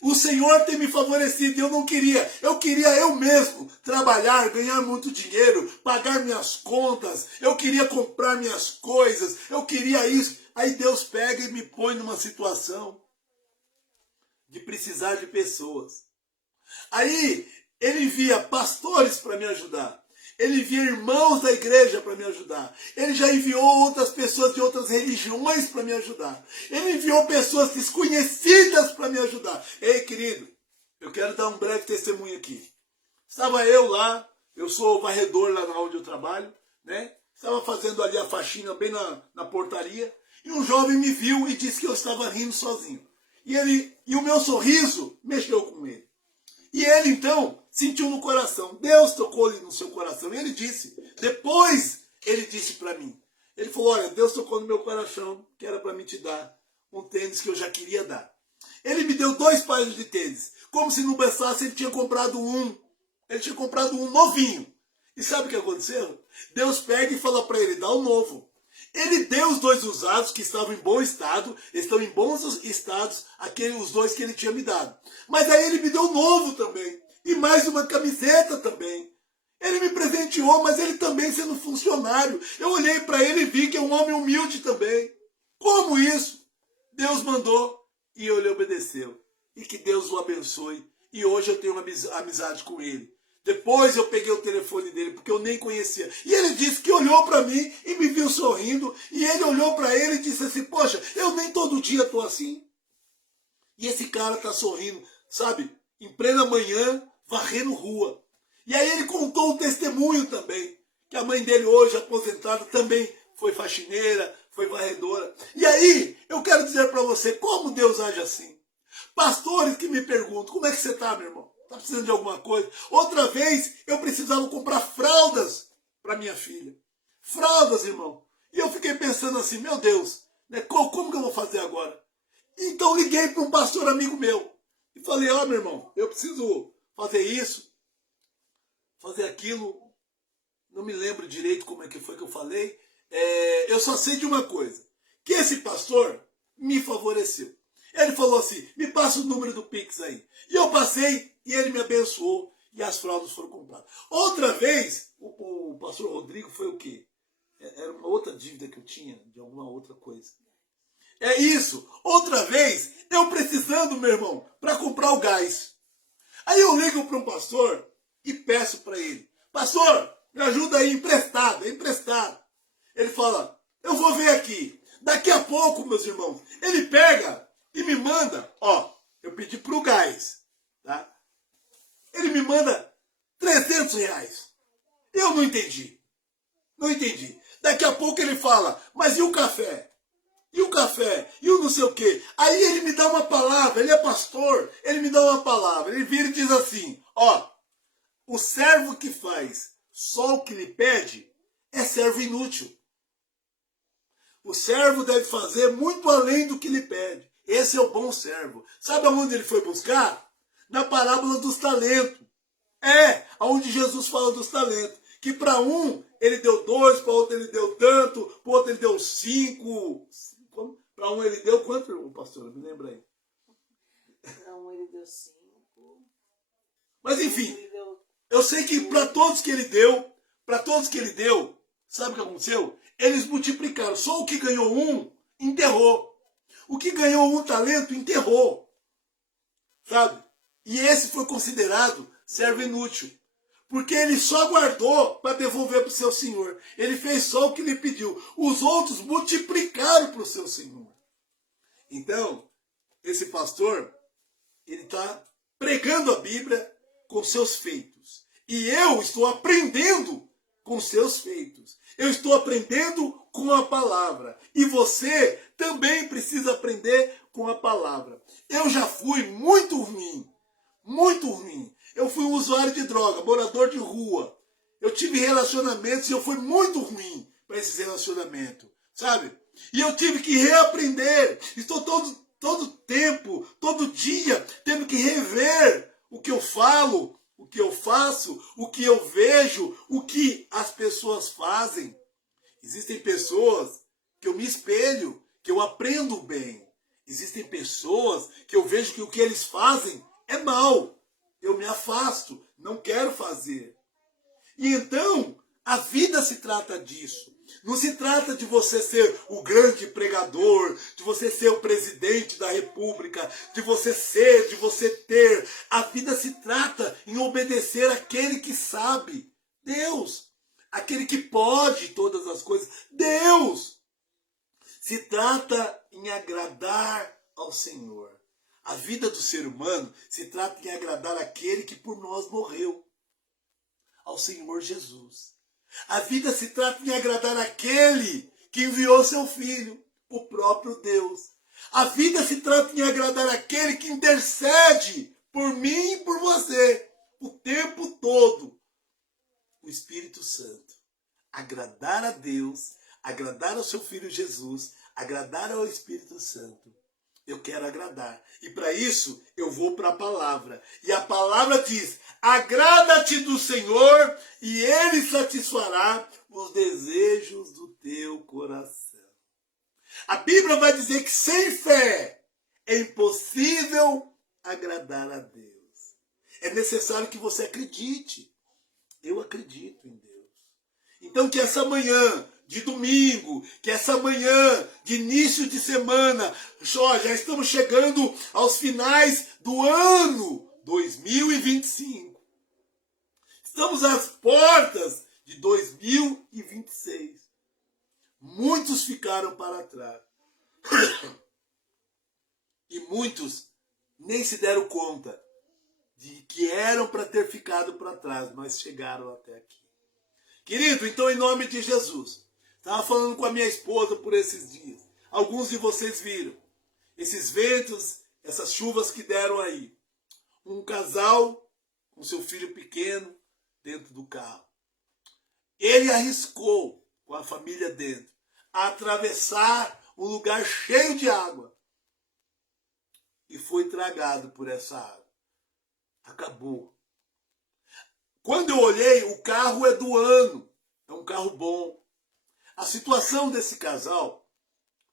O Senhor tem me favorecido e eu não queria. Eu queria eu mesmo trabalhar, ganhar muito dinheiro, pagar minhas contas. Eu queria comprar minhas coisas. Eu queria isso. Aí Deus pega e me põe numa situação de precisar de pessoas. Aí Ele envia pastores para me ajudar. Ele envia irmãos da igreja para me ajudar. Ele já enviou outras pessoas de outras religiões para me ajudar. Ele enviou pessoas desconhecidas para me ajudar. Ei, querido, eu quero dar um breve testemunho aqui. Estava eu lá, eu sou varredor lá onde eu trabalho, né? Estava fazendo ali a faxina bem na portaria. E um jovem me viu e disse que eu estava rindo sozinho. E o meu sorriso mexeu com ele. E ele então sentiu no coração. Deus tocou-lhe no seu coração. E ele disse, depois ele disse para mim. Ele falou, olha, Deus tocou no meu coração, que era para mim te dar um tênis que eu já queria dar. Ele me deu 2 pares de tênis. Como se não bastasse, ele tinha comprado um. Ele tinha comprado um novinho. E sabe o que aconteceu? Deus pega e fala para ele, dá um novo. Ele deu os 2 usados, que estavam em bom estado, estão em bons estados, os 2 que ele tinha me dado. Mas aí ele me deu um novo também. E mais uma camiseta também. Ele me presenteou, mas ele também sendo funcionário. Eu olhei para ele e vi que é um homem humilde também. Como isso? Deus mandou e ele obedeceu. E que Deus o abençoe. E hoje eu tenho uma amizade com ele. Depois eu peguei o telefone dele, porque eu nem conhecia. E ele disse que olhou para mim e me viu sorrindo. E ele olhou para ele e disse assim, poxa, eu nem todo dia estou assim. E esse cara está sorrindo, sabe? Em plena manhã, varrendo rua. E aí ele contou um testemunho também. Que a mãe dele hoje, aposentada, também foi faxineira, foi varredora. E aí, eu quero dizer para você, como Deus age assim. Pastores que me perguntam, como é que você está, meu irmão? Está precisando de alguma coisa? Outra vez, eu precisava comprar fraldas para minha filha. Fraldas, irmão. E eu fiquei pensando assim, meu Deus, né, como que eu vou fazer agora? Então liguei para um pastor amigo meu. E falei, ó, meu irmão, eu preciso fazer isso, fazer aquilo. Não me lembro direito como é que foi que eu falei. Eu só sei de uma coisa. Que esse pastor me favoreceu. Ele falou assim, me passa o número do Pix aí. E eu passei e ele me abençoou. E as fraldas foram compradas. Outra vez, o pastor Rodrigo foi o quê? Era uma outra dívida que eu tinha, de alguma outra coisa. É isso. Outra vez, eu precisando, meu irmão, para comprar o gás. Aí eu ligo para um pastor e peço para ele, pastor, me ajuda aí, emprestado, é emprestado. Ele fala, eu vou ver aqui. Daqui a pouco, meus irmãos, ele pega e me manda, ó, eu pedi pro gás, tá? Ele me manda R$300. Eu não entendi. Não entendi. Daqui a pouco ele fala, mas e o café? E o café? E o não sei o quê? Aí ele me dá uma palavra, ele é pastor, ele me dá uma palavra, ele vira e diz assim, ó, o servo que faz só o que lhe pede é servo inútil. O servo deve fazer muito além do que lhe pede. Esse é o bom servo. Sabe aonde ele foi buscar? Na parábola dos talentos. Onde Jesus fala dos talentos. Que para um ele deu 2, para outro ele deu tanto, para outro ele deu 5. Para um ele deu quanto, pastor? Me lembra aí. Para um ele deu 5. Mas enfim, eu sei que para todos que ele deu, sabe o que aconteceu? Eles multiplicaram. Só o que ganhou um, enterrou. O que ganhou um talento, enterrou. Sabe? E esse foi considerado servo inútil. Porque ele só guardou para devolver para o seu senhor. Ele fez só o que lhe pediu. Os outros multiplicaram para o seu senhor. Então, esse pastor, ele está pregando a Bíblia com seus feitos. E eu estou aprendendo com seus feitos. Eu estou aprendendo com a palavra. E você também precisa aprender com a palavra. Eu já fui muito ruim. Muito ruim. Eu fui um usuário de droga, morador de rua. Eu tive relacionamentos e eu fui muito ruim para esses relacionamentos. Sabe? E eu tive que reaprender. Estou todo tempo, todo dia, tendo que rever o que eu falo, o que eu faço, o que eu vejo, o que as pessoas fazem. Existem pessoas que eu me espelho, que eu aprendo bem. Existem pessoas que eu vejo que o que eles fazem é mal. Eu me afasto, não quero fazer. E então, a vida se trata disso. Não se trata de você ser o grande pregador, de você ser o presidente da república, de você ter. A vida se trata em obedecer àquele que sabe, Deus. Aquele que pode todas as coisas, Deus. Se trata em agradar ao Senhor. A vida do ser humano se trata em agradar aquele que por nós morreu, ao Senhor Jesus. A vida se trata em agradar aquele que enviou seu Filho, o próprio Deus. A vida se trata em agradar aquele que intercede por mim e por você o tempo todo. O Espírito Santo. Agradar a Deus, agradar ao seu Filho Jesus, agradar ao Espírito Santo. Eu quero agradar. E para isso, eu vou para a palavra. E a palavra diz, agrada-te do Senhor e Ele satisfará os desejos do teu coração. A Bíblia vai dizer que sem fé é impossível agradar a Deus. É necessário que você acredite. Eu acredito em Deus. Então que essa manhã de domingo, que essa manhã de início de semana, já estamos chegando aos finais do ano 2025. Estamos às portas de 2026. Muitos ficaram para trás. E muitos nem se deram conta de que eram para ter ficado para trás, mas chegaram até aqui. Querido, então em nome de Jesus, estava falando com a minha esposa por esses dias. Alguns de vocês viram esses ventos, essas chuvas que deram aí. Um casal com seu filho pequeno dentro do carro. Ele arriscou, com a família dentro, a atravessar um lugar cheio de água. E foi tragado por essa água. Acabou. Quando eu olhei, o carro é do ano. É um carro bom. A situação desse casal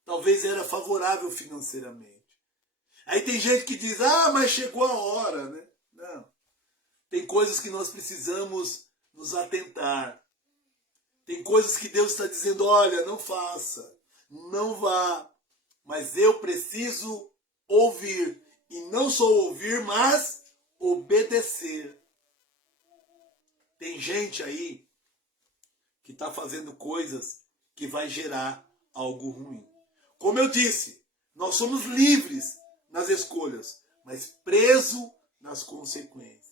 talvez era favorável financeiramente. Aí tem gente que diz, mas chegou a hora, né? Não. Tem coisas que nós precisamos nos atentar. Tem coisas que Deus está dizendo, olha, não faça, não vá. Mas eu preciso ouvir. E não só ouvir, mas obedecer. Tem gente aí que está fazendo coisas que vai gerar algo ruim. Como eu disse, nós somos livres nas escolhas, mas preso nas consequências.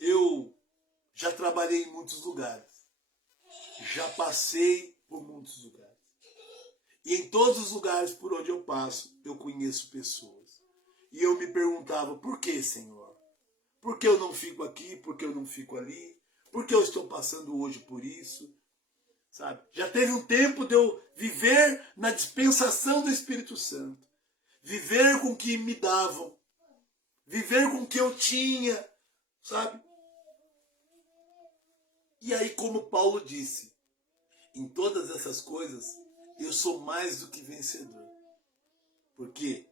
Eu já trabalhei em muitos lugares. Já passei por muitos lugares. E em todos os lugares por onde eu passo, eu conheço pessoas. E eu me perguntava, por que, Senhor? Por que eu não fico aqui? Por que eu não fico ali? Por que eu estou passando hoje por isso? Sabe? Já teve um tempo de eu viver na dispensação do Espírito Santo. Viver com o que me davam. Viver com o que eu tinha. Sabe? E aí, como Paulo disse, em todas essas coisas, eu sou mais do que vencedor. Porque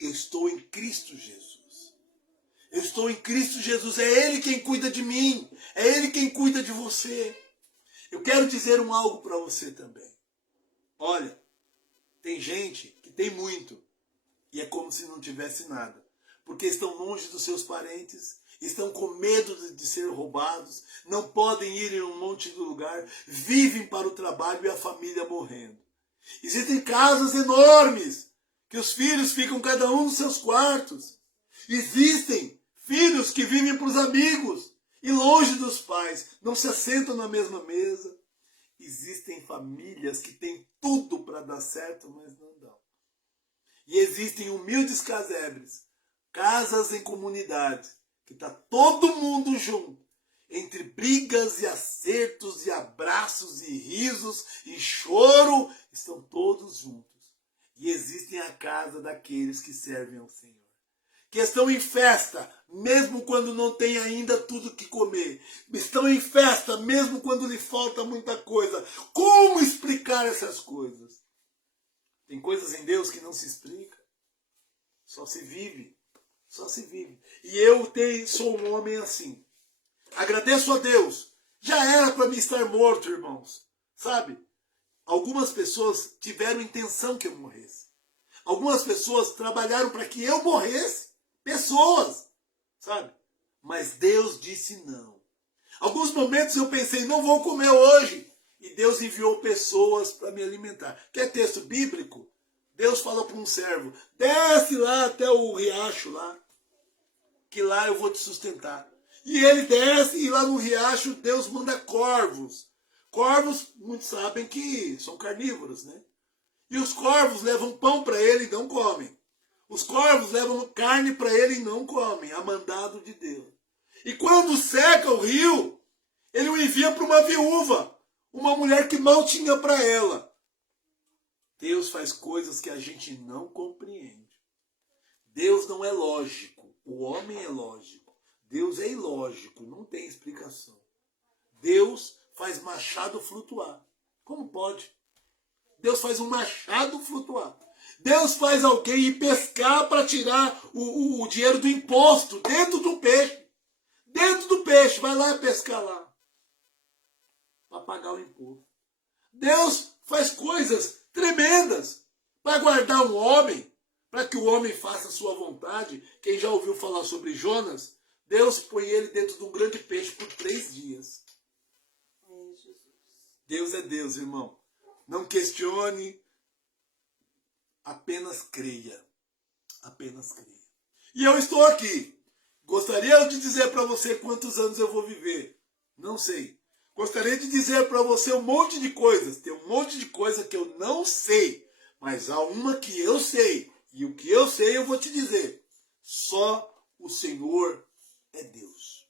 eu estou em Cristo Jesus. Eu estou em Cristo Jesus. É Ele quem cuida de mim. É Ele quem cuida de você. Eu quero dizer algo para você também. Olha, tem gente que tem muito e é como se não tivesse nada. Porque estão longe dos seus parentes, estão com medo de ser roubados, não podem ir em um monte de lugar, vivem para o trabalho e a família morrendo. Existem casas enormes, que os filhos ficam cada um nos seus quartos. Existem filhos que vivem para os amigos e longe dos pais, não se assentam na mesma mesa. Existem famílias que têm tudo para dar certo, mas não dão. E existem humildes casebres, casas em comunidade, que está todo mundo junto, entre brigas e acertos e abraços e risos e choro, estão todos juntos. E existem a casa daqueles que servem ao Senhor, que estão em festa, mesmo quando não tem ainda tudo que comer. Estão em festa, mesmo quando lhe falta muita coisa. Como explicar essas coisas? Tem coisas em Deus que não se explica. Só se vive. Só se vive. E eu sou um homem assim. Agradeço a Deus. Já era para mim estar morto, irmãos. Sabe? Algumas pessoas tiveram intenção que eu morresse. Algumas pessoas trabalharam para que eu morresse. Pessoas. Sabe? Mas Deus disse não. Alguns momentos eu pensei, não vou comer hoje. E Deus enviou pessoas para me alimentar. Quer texto bíblico? Deus falou para um servo, desce lá até o riacho lá, que lá eu vou te sustentar. E ele desce e lá no riacho Deus manda corvos. Corvos, muitos sabem que são carnívoros, né? E os corvos levam pão para ele e não comem. Os corvos levam carne para ele e não comem, a mandado de Deus. E quando seca o rio, ele o envia para uma viúva, uma mulher que mal tinha para ela. Deus faz coisas que a gente não compreende. Deus não é lógico, o homem é lógico. Deus é ilógico, não tem explicação. Deus faz machado flutuar. Como pode? Deus faz um machado flutuar. Deus faz alguém ir pescar para tirar o dinheiro do imposto dentro do peixe. Dentro do peixe, vai lá pescar lá. Para pagar o imposto. Deus faz coisas tremendas para guardar um homem, para que o homem faça a sua vontade. Quem já ouviu falar sobre Jonas? Deus põe ele dentro de um grande peixe por 3 dias. Ei, Jesus. Deus é Deus, irmão. Não questione, apenas creia. Apenas creia. E eu estou aqui. Gostaria de dizer para você quantos anos eu vou viver. Não sei. Gostaria de dizer para você um monte de coisas. Tem um monte de coisa que eu não sei. Mas há uma que eu sei. E o que eu sei eu vou te dizer. Só o Senhor é Deus.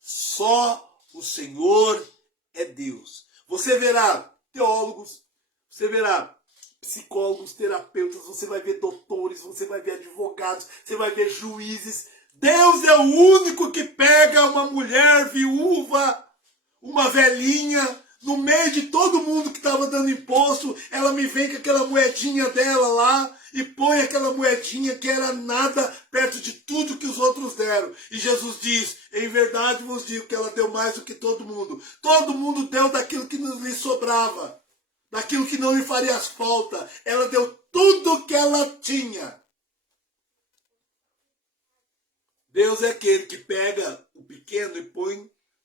Só o Senhor é Deus. Você verá teólogos, você verá psicólogos, terapeutas, você vai ver doutores, você vai ver advogados, você vai ver juízes. Deus é o único que pega uma mulher viúva, uma velhinha, no meio de todo mundo que estava dando imposto, ela me vem com aquela moedinha dela lá e põe aquela moedinha que era nada perto de tudo que os outros deram. E Jesus diz, em verdade vos digo que ela deu mais do que todo mundo. Todo mundo deu daquilo que não lhe sobrava, daquilo que não lhe faria falta. Ela deu tudo que ela tinha. Deus é aquele que pega o pequeno e põe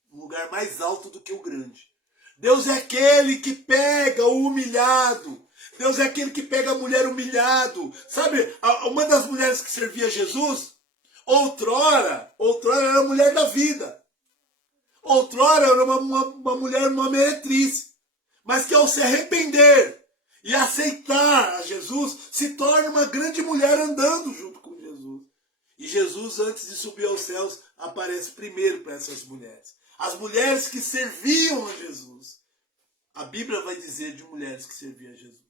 num lugar mais alto do que o grande. Deus é aquele que pega o humilhado. Deus é aquele que pega a mulher humilhado. Sabe, uma das mulheres que servia a Jesus, outrora era a mulher da vida. Outrora era uma mulher, uma meretriz. Mas que ao se arrepender e aceitar a Jesus, se torna uma grande mulher andando junto com Jesus. E Jesus, antes de subir aos céus, aparece primeiro para essas mulheres. As mulheres que serviam a Jesus. A Bíblia vai dizer de mulheres que serviam a Jesus.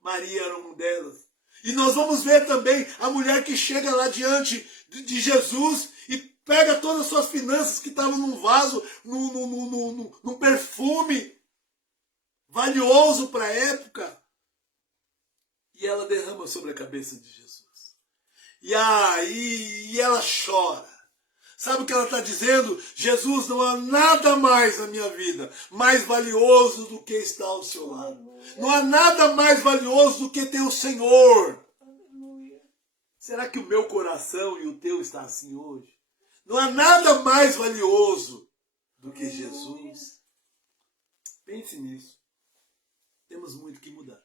Maria era uma delas. E nós vamos ver também a mulher que chega lá diante de Jesus e pega todas as suas finanças que estavam num vaso, num perfume valioso para a época. E ela derrama sobre a cabeça de Jesus. E aí ela chora. Sabe o que ela está dizendo? Jesus, não há nada mais na minha vida mais valioso do que estar ao seu lado. Não há nada mais valioso do que ter o Senhor. Será que o meu coração e o teu está assim hoje? Não há nada mais valioso do que Jesus. Pense nisso. Temos muito que mudar.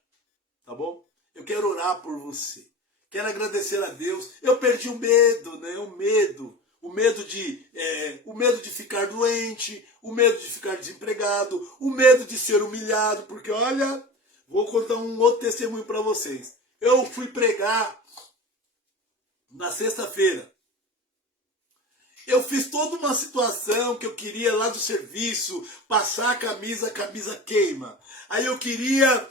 Tá bom? Eu quero orar por você. Quero agradecer a Deus. Eu perdi o medo, né? O medo. O medo de ficar doente, o medo de ficar desempregado, o medo de ser humilhado, porque olha, vou contar um outro testemunho para vocês. Eu fui pregar na sexta-feira. Eu fiz toda uma situação que eu queria lá do serviço, passar a camisa queima. Aí eu queria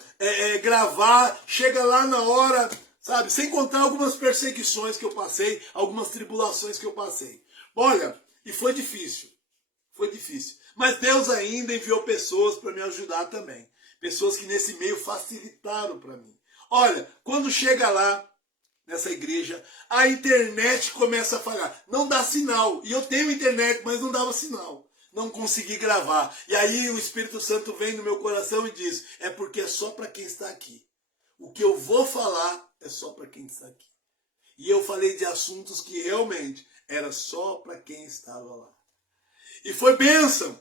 gravar, chega lá na hora, sabe, sem contar algumas perseguições que eu passei, algumas tribulações que eu passei. Olha, e foi difícil. Foi difícil. Mas Deus ainda enviou pessoas para me ajudar também. Pessoas que nesse meio facilitaram para mim. Olha, quando chega lá, nessa igreja, a internet começa a falhar. Não dá sinal. E eu tenho internet, mas não dava sinal. Não consegui gravar. E aí o Espírito Santo vem no meu coração e diz, é porque é só para quem está aqui. O que eu vou falar é só para quem está aqui. E eu falei de assuntos que realmente era só para quem estava lá. E foi bênção.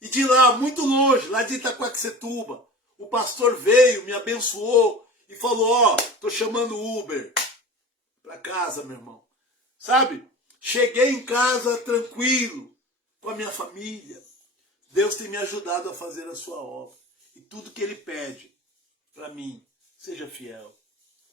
E de lá, muito longe, lá de Itaquaquecetuba, o pastor veio, me abençoou e falou, ó, tô chamando Uber para casa, meu irmão. Sabe? Cheguei em casa tranquilo, com a minha família. Deus tem me ajudado a fazer a sua obra. E tudo que Ele pede para mim, seja fiel.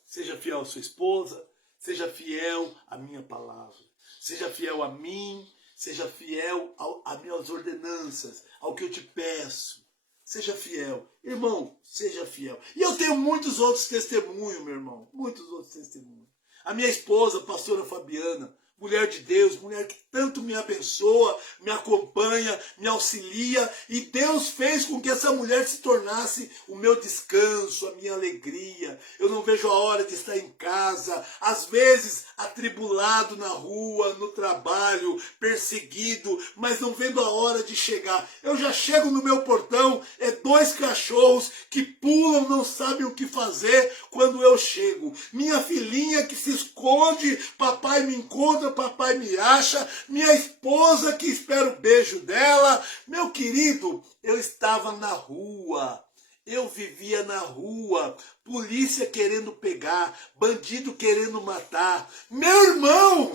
Seja fiel à sua esposa, seja fiel à minha palavra. Seja fiel a mim, seja fiel às minhas ordenanças, ao que eu te peço. Seja fiel. Irmão, seja fiel. E eu tenho muitos outros testemunhos, meu irmão. Muitos outros testemunhos. A minha esposa, a pastora Fabiana, mulher de Deus, mulher que tanto me abençoa, me acompanha, me auxilia. E Deus fez com que essa mulher se tornasse o meu descanso, a minha alegria. Eu não vejo a hora de estar em casa, às vezes atribulado na rua, no trabalho, perseguido, mas não vendo a hora de chegar. Eu já chego no meu portão, 2 cachorros que pulam, não sabem o que fazer quando eu chego. Minha filhinha que se esconde, papai me encontra, o papai me acha, minha esposa que espera o beijo dela. Meu querido, eu estava na rua. Eu vivia na rua, polícia querendo pegar, bandido querendo matar. Meu irmão!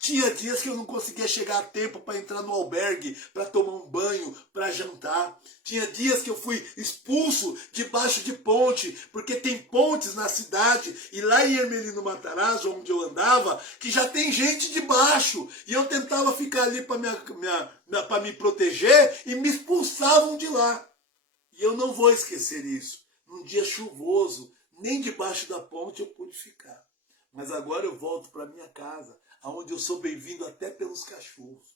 Tinha dias que eu não conseguia chegar a tempo para entrar no albergue, para tomar um banho, para jantar. Tinha dias que eu fui expulso debaixo de ponte, porque tem pontes na cidade, e lá em Hermelino Matarazzo, onde eu andava, que já tem gente debaixo. E eu tentava ficar ali para me proteger e me expulsavam de lá. E eu não vou esquecer isso. Num dia chuvoso, nem debaixo da ponte eu pude ficar. Mas agora eu volto para minha casa, onde eu sou bem-vindo até pelos cachorros.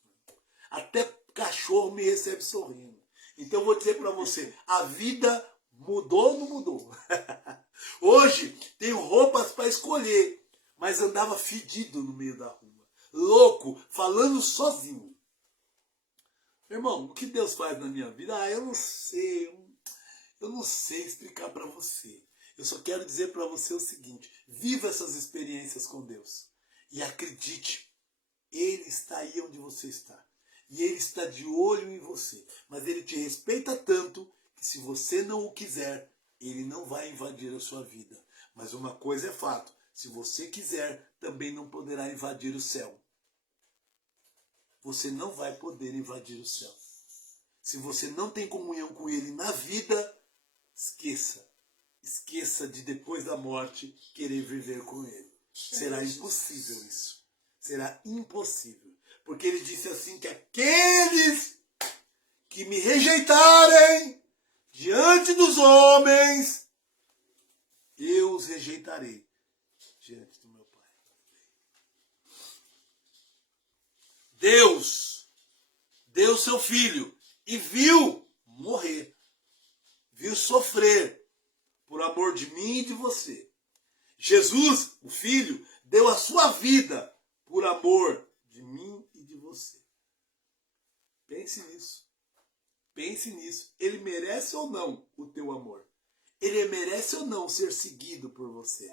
Até cachorro me recebe sorrindo. Então eu vou dizer para você, a vida mudou ou não mudou? Hoje tenho roupas para escolher, mas andava fedido no meio da rua. Louco, falando sozinho. Irmão, o que Deus faz na minha vida? Eu não sei. Eu não sei explicar para você. Eu só quero dizer para você o seguinte, viva essas experiências com Deus. E acredite, Ele está aí onde você está. E Ele está de olho em você. Mas Ele te respeita tanto que se você não o quiser, Ele não vai invadir a sua vida. Mas uma coisa é fato, se você quiser, também não poderá invadir o céu. Você não vai poder invadir o céu. Se você não tem comunhão com Ele na vida, esqueça. Esqueça de depois da morte querer viver com Ele. Será impossível isso. Será impossível. Porque Ele disse assim que aqueles que me rejeitarem diante dos homens, eu os rejeitarei diante do meu Pai. Deus deu seu Filho e viu morrer. Viu sofrer por amor de mim e de você. Jesus, o Filho, deu a sua vida por amor de mim e de você. Pense nisso. Pense nisso. Ele merece ou não o teu amor? Ele merece ou não ser seguido por você?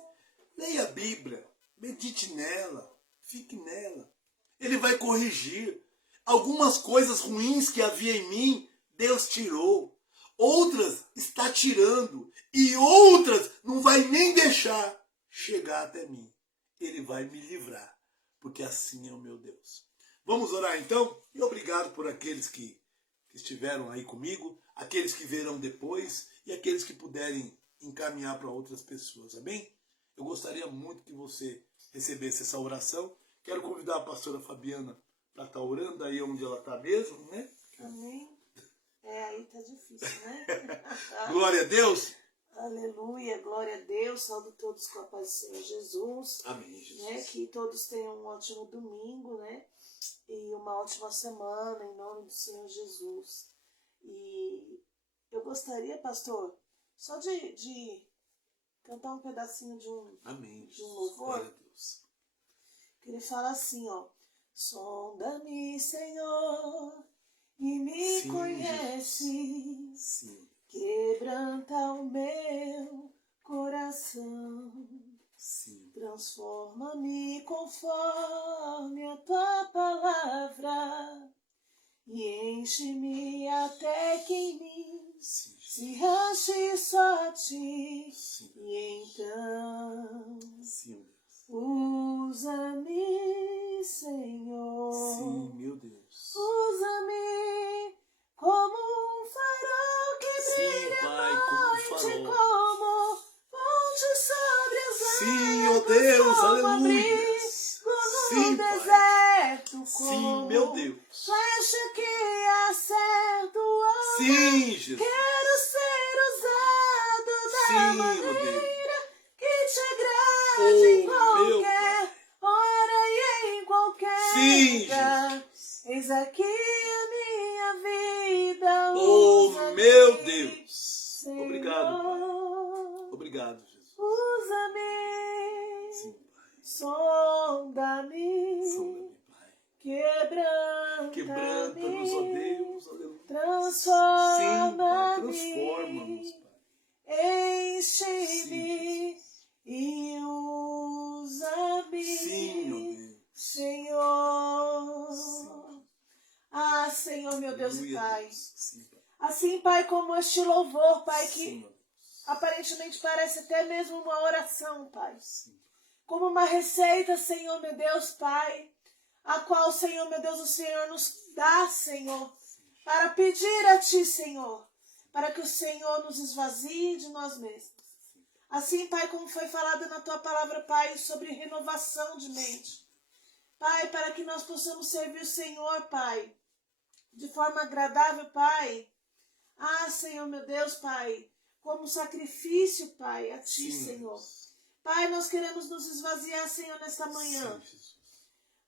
Leia a Bíblia, medite nela, fique nela. Ele vai corrigir. Algumas coisas ruins que havia em mim, Deus tirou. Outras está tirando. E outras não vai nem deixar chegar até mim. Ele vai me livrar. Porque assim é o meu Deus. Vamos orar então? E obrigado por aqueles que estiveram aí comigo, aqueles que verão depois e aqueles que puderem encaminhar para outras pessoas. Amém? Eu gostaria muito que você recebesse essa oração. Quero convidar a pastora Fabiana para estar orando aí onde ela está mesmo, né? Amém. Aí tá difícil, né? Glória a Deus. Aleluia, glória a Deus. Saúdo todos com a paz do Senhor Jesus. Amém, Jesus. Né? Que todos tenham um ótimo domingo, né? E uma ótima semana, em nome do Senhor Jesus. E eu gostaria, pastor, só de cantar um pedacinho de um, Amém, de um louvor. Glória a Deus. Que ele fala assim, ó. Sonda-me, Senhor, e me Sim, conhece. Sim, Quebranta o meu coração. sim. Transforma-me conforme a tua palavra e enche-me até que em mim Sim, se ache só a ti. sim, E então sim, usa-me, Senhor. sim, meu Deus. Usa-me como um farol que Sim, brilha Pai, à como um noite, farol. como ponte sobre as Sim, águas, ó Deus, como aleluia. como Sim, no Pai. deserto, Sim, como meu Deus. flecha que acerta o alvo. Sim, Jesus. Quero ser usado da Sim, meu Deus. maneira que te agrade Oh, em meu qualquer hora e em qualquer Sim, lugar. Jesus. Eis aqui a minha vida. Oh, usa-me, meu Deus. Senhor. Obrigado, Pai. Obrigado, Jesus. Usa-me, Sim, Pai. sonda-me, Sonda-me, Pai. quebranta-me, Quebranta-nos, ó Deus, aleluia. Sim, Pai, transforma-me, transforma-nos, Pai. enche-me Sim, e usa-me, Sim, ó Deus. Ah, Senhor, meu Deus e Aleluia, Pai. Deus. Sim, Pai. Assim, Pai, como este louvor, Pai, Sim, que meu Deus. aparentemente parece até mesmo uma oração, Pai. Sim. Como uma receita, Senhor, meu Deus, Pai, a qual, Senhor, meu Deus, o Senhor nos dá, Senhor, para pedir a Ti, Senhor, para que o Senhor nos esvazie de nós mesmos. Assim, Pai, como foi falado na Tua palavra, Pai, sobre renovação de mente. Pai, para que nós possamos servir o Senhor, Pai, de forma agradável, Pai. Ah, Senhor, meu Deus, Pai, como sacrifício, Pai, a Ti, Sim, Senhor. Deus. Pai, nós queremos nos esvaziar, Senhor, nesta manhã. Sim, Jesus.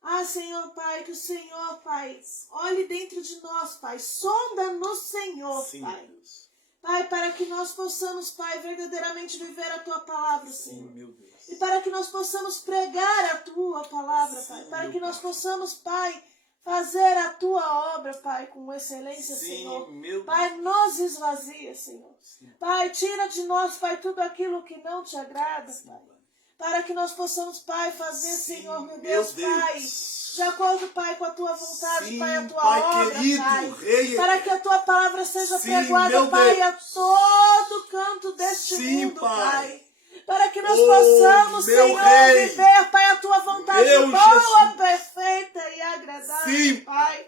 Ah, Senhor, Pai, que o Senhor, Pai, olhe dentro de nós, Pai. Sonda-nos, Senhor, Sim, Pai. Deus. Pai, para que nós possamos, Pai, verdadeiramente viver a Tua palavra, Sim, Senhor. meu Deus. E para que nós possamos pregar a Tua palavra, Pai. Sim, Para meu que nós Pai. possamos, Pai, fazer a Tua obra, Pai, com excelência, Sim, Senhor. meu Pai, nos esvazia, Senhor. Sim. Pai, tira de nós, Pai, tudo aquilo que não Te agrada, Sim, Pai. Pai. Para que nós possamos, Pai, fazer, Sim, Senhor, meu meu Deus, Pai, Deus. de acordo, Pai, com a Tua vontade, Sim, Pai, a Tua Pai obra, querido, Pai. Rei Para que a Tua palavra seja Sim, pregoada, meu Pai, Deus. a todo canto deste Sim, mundo, Pai. Pai. Para que nós Oh, possamos, meu Senhor, Rei. viver, Pai, a Tua vontade Meu boa, Jesus. perfeita e agradável, Sim, Pai.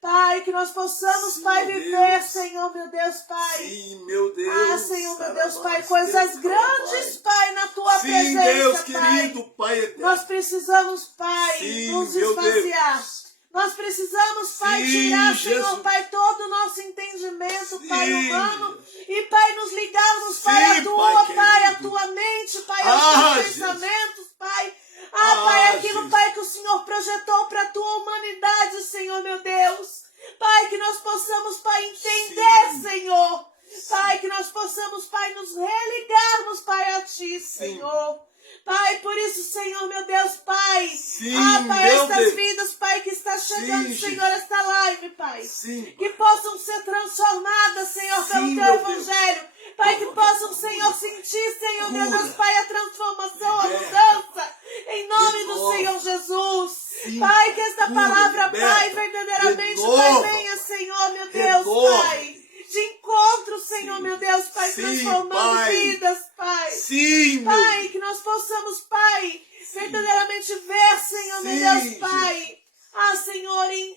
Pai, que nós possamos, Sim, Pai, meu viver, Deus. Senhor, meu Deus, Pai. Sim, meu Deus. Ah, Senhor, meu Deus, Pai, coisas grandes, Pai, na Tua Sim, presença, Deus Pai. querido, Pai eterno. Nós precisamos, Pai, Sim, nos meu esvaziar. Deus. Nós precisamos, Pai, Sim, tirar, Jesus. Senhor, Pai, todo o nosso entendimento, Sim, Pai, humano. Jesus. E, Pai, nos ligarmos, Sim, Pai, à Tua, Pai Pai, à querido. Tua mente, Pai, Ah, aos Teus Jesus. pensamentos, Pai. Ah, Pai, aquilo, Jesus. Pai, que o Senhor projetou para a Tua humanidade, Senhor, meu Deus. Pai, que nós possamos, Pai, entender, Sim. Senhor. Pai, que nós possamos, Pai, nos religarmos, Pai, a Ti, Senhor. Pai, por isso, Senhor, meu Deus, Pai. Sim, Ah, Pai, meu estas Deus. vidas, Pai, que está chegando, Sim, Senhor, esta live, Pai. Sim, Que possam ser transformadas, Senhor, pelo Sim, Teu meu Evangelho. Pai, que Cura, possam, cura. Senhor, sentir, Senhor, meu Cura. Deus, Pai, a transformação, a Liberta. mudança. Em nome do Renova. Senhor Jesus. Sim, Pai, que esta cura, palavra, liberta. Pai, verdadeiramente, Renova. Pai, venha, Senhor, meu Deus, Renova. Pai. De encontro, Senhor, Sim. meu Deus, Pai, Sim, transformando Pai. vidas, Pai. Sim, meu Pai, que nós possamos, Pai, verdadeiramente ver, Senhor, meu Sim, Deus, Pai. Jesus. Ah, Senhor, em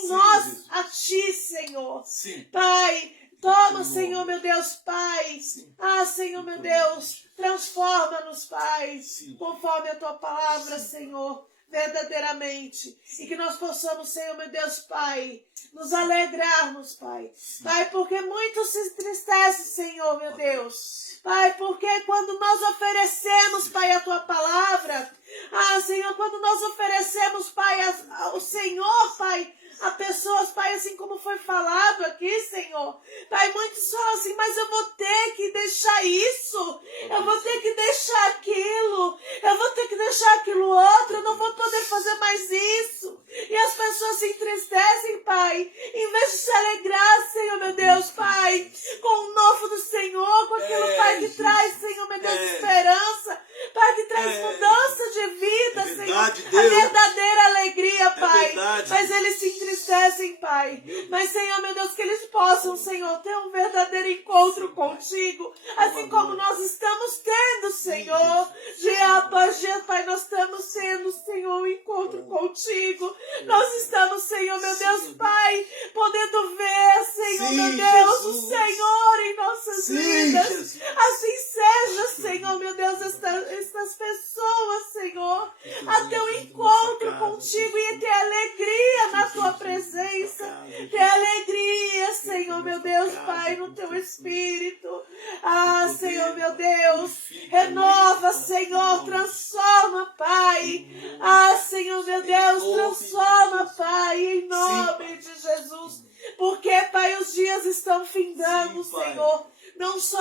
Sim, nós, Jesus. a Ti, Senhor. Sim. Pai, toma, Em Senhor, nome. meu Deus, Pai. Sim. Ah, Senhor, meu Em Deus, transforma-nos, Pai, Sim. conforme a Tua palavra, Sim. Senhor, verdadeiramente. E que nós possamos, Senhor, meu Deus, Pai, nos alegrarmos, Pai. Pai, porque muito se entristece, Senhor, meu Deus. Pai, porque quando nós oferecemos, Pai, a Tua palavra, ah, Senhor, quando nós oferecemos, Pai, ao Senhor, Pai, a pessoas, Pai, assim como foi falado aqui, Senhor. Pai, muitos falam assim, mas eu vou ter que deixar isso, eu vou ter que deixar aquilo, eu vou ter que deixar aquilo outro, eu não vou poder fazer mais isso. E as pessoas se entristecem, Pai, em vez de se alegrar, Senhor, meu Deus, Pai, com o novo do Senhor, com aquilo, Pai, que traz, Senhor, meu Deus, esperança, Pai, que traz mudança de vida, É Senhor, verdade, a Deus. verdadeira alegria, Pai. verdade. Mas eles se entristecem, Pai. Mas, Senhor, meu Deus, que eles possam, Senhor, ter um verdadeiro encontro contigo, assim como nós estamos tendo, Senhor. Dia após dia, Pai, nós estamos tendo, Senhor, um encontro contigo. Nós estamos, Senhor, meu Deus, Pai, podendo ver, Senhor, Sim, meu Deus, o Jesus. Senhor em nossas Sim, vidas. Jesus. Assim seja, Senhor, meu Deus, estas pessoas, Senhor, a ter um encontro contigo e ter alegria na Tua presença, ter alegria, Senhor, meu Deus, Pai, no Teu Espírito. Ah, Senhor, meu Deus, renova, Senhor, transforma, Pai. Ah, Senhor, meu Deus, transforma, Pai, em nome de Jesus. Porque, Pai, os dias estão findando, Sim, Pai. Senhor. Não só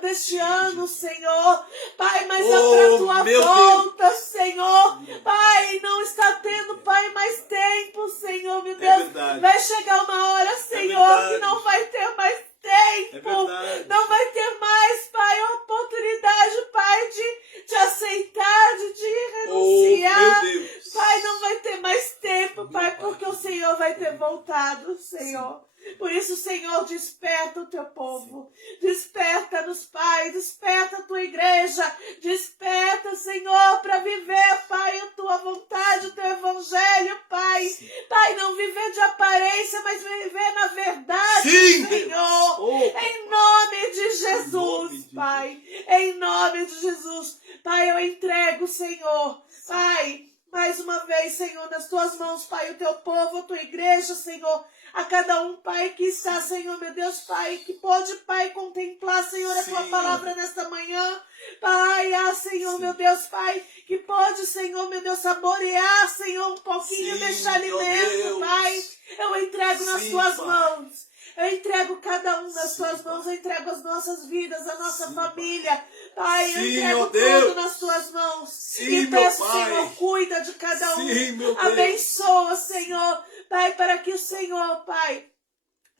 deste ano, Senhor, Pai, mas é Oh, para a Tua meu volta, Senhor. Pai, não está tendo, Pai, mais tempo, Senhor, meu Deus. verdade. Vai chegar uma hora, Senhor, verdade. que não vai ter mais É tempo. verdade. Não vai ter mais, Pai, a oportunidade, Pai, de te aceitar, de te Oh, renunciar. meu Deus. Pai, não vai ter mais tempo, Pai, porque o Senhor vai vai ter voltado, Senhor. Por isso, Senhor, desperta o teu povo. Desperta-nos, Pai. Desperta a tua igreja. Desperta, Senhor, para viver, Pai, a tua vontade, o teu evangelho, Pai. Sim. Pai, não viver de aparência, mas viver na verdade, Sim, Senhor. Deus. Em nome de Jesus, nome de Pai. Em nome de Jesus. Pai, eu entrego, Senhor. Pai, mais uma vez, Senhor, nas tuas mãos, Pai, o teu povo, a tua igreja, Senhor, a cada um, Pai, que está, Senhor, meu Deus, Pai, que pode, Pai, contemplar, Senhor, a tua Sim. palavra nesta manhã, Pai, Senhor, Sim. meu Deus, Pai, que pode, Senhor, meu Deus, saborear, Senhor, um pouquinho Sim, deste meu alimento, Deus. Pai, eu entrego nas Sim, tuas Pai. mãos. Eu entrego cada um nas Sim, tuas mãos, Pai. eu entrego as nossas vidas, a nossa Sim, família. Pai, eu Sim, entrego ó tudo Deus. nas tuas mãos. Sim, E meu peço, Pai. Senhor, cuida de cada um. Sim, meu Deus. Abençoa, Senhor. Pai, para que o Senhor, Pai,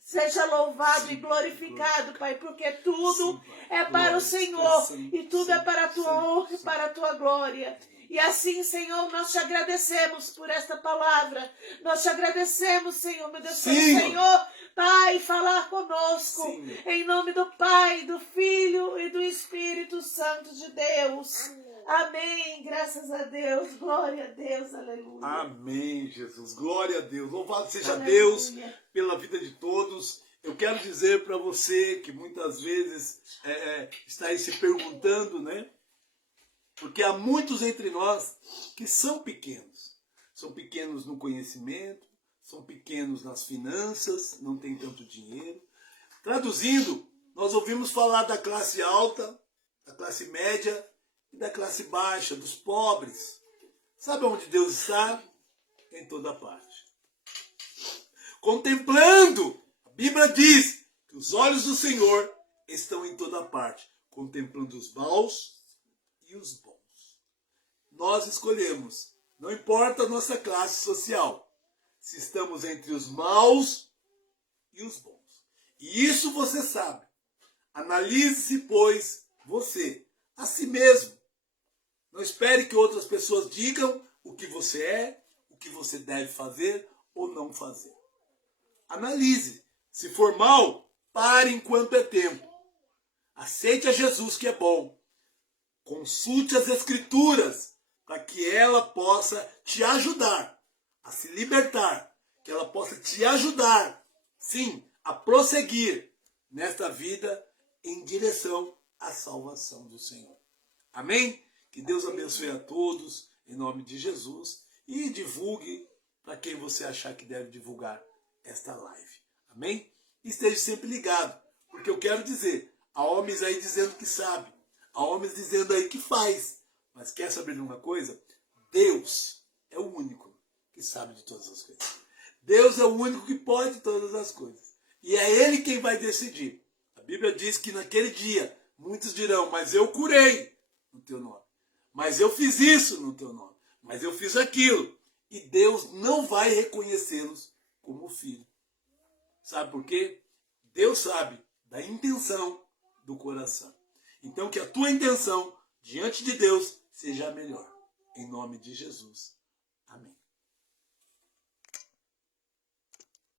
seja louvado Sim, e glorificado, Pai, porque tudo Sim, Pai. é para o Glória. Senhor Santo, e tudo é santo, para a tua santo, honra e santo. para a tua glória. E assim, Senhor, nós te agradecemos por esta palavra. Nós te agradecemos, Senhor, meu Deus, pelo Sim. Senhor, Pai, falar conosco. Sim. Em nome do Pai, do Filho e do Espírito Santo de Deus. Amém. Graças a Deus. Glória a Deus. Aleluia. Amém, Jesus. Glória a Deus. Louvado seja Aleluia. Deus pela vida de todos. Eu quero dizer para você que muitas vezes está aí se perguntando, né? Porque há muitos entre nós que são pequenos. São pequenos no conhecimento, são pequenos nas finanças, não têm tanto dinheiro. Traduzindo, nós ouvimos falar da classe alta, da classe média e da classe baixa, dos pobres. Sabe onde Deus está? Em toda parte. Contemplando, a Bíblia diz que os olhos do Senhor estão em toda parte, contemplando os maus e os bons. Nós escolhemos, não importa a nossa classe social, se estamos entre os maus e os bons. E isso você sabe. Analise-se, pois, você, a si mesmo. Não espere que outras pessoas digam o que você é, o que você deve fazer ou não fazer. Analise. Se for mal, pare enquanto é tempo. Aceite a Jesus que é bom. Consulte as Escrituras para que ela possa te ajudar a se libertar, que ela possa te ajudar, sim, a prosseguir nesta vida em direção à salvação do Senhor. Amém? Que Deus abençoe a todos, em nome de Jesus, e divulgue para quem você achar que deve divulgar esta live. Amém? E esteja sempre ligado, porque eu quero dizer, há homens aí dizendo que sabe, há homens dizendo aí que faz, mas quer saber de uma coisa? Deus é o único que sabe de todas as coisas. Deus é o único que pode todas as coisas. E é Ele quem vai decidir. A Bíblia diz que naquele dia, muitos dirão, mas eu curei no teu nome. Mas eu fiz isso no teu nome. Mas eu fiz aquilo. E Deus não vai reconhecê-los como filho. Sabe por quê? Deus sabe da intenção do coração. Então que a tua intenção diante de Deus seja a melhor. Em nome de Jesus. Amém.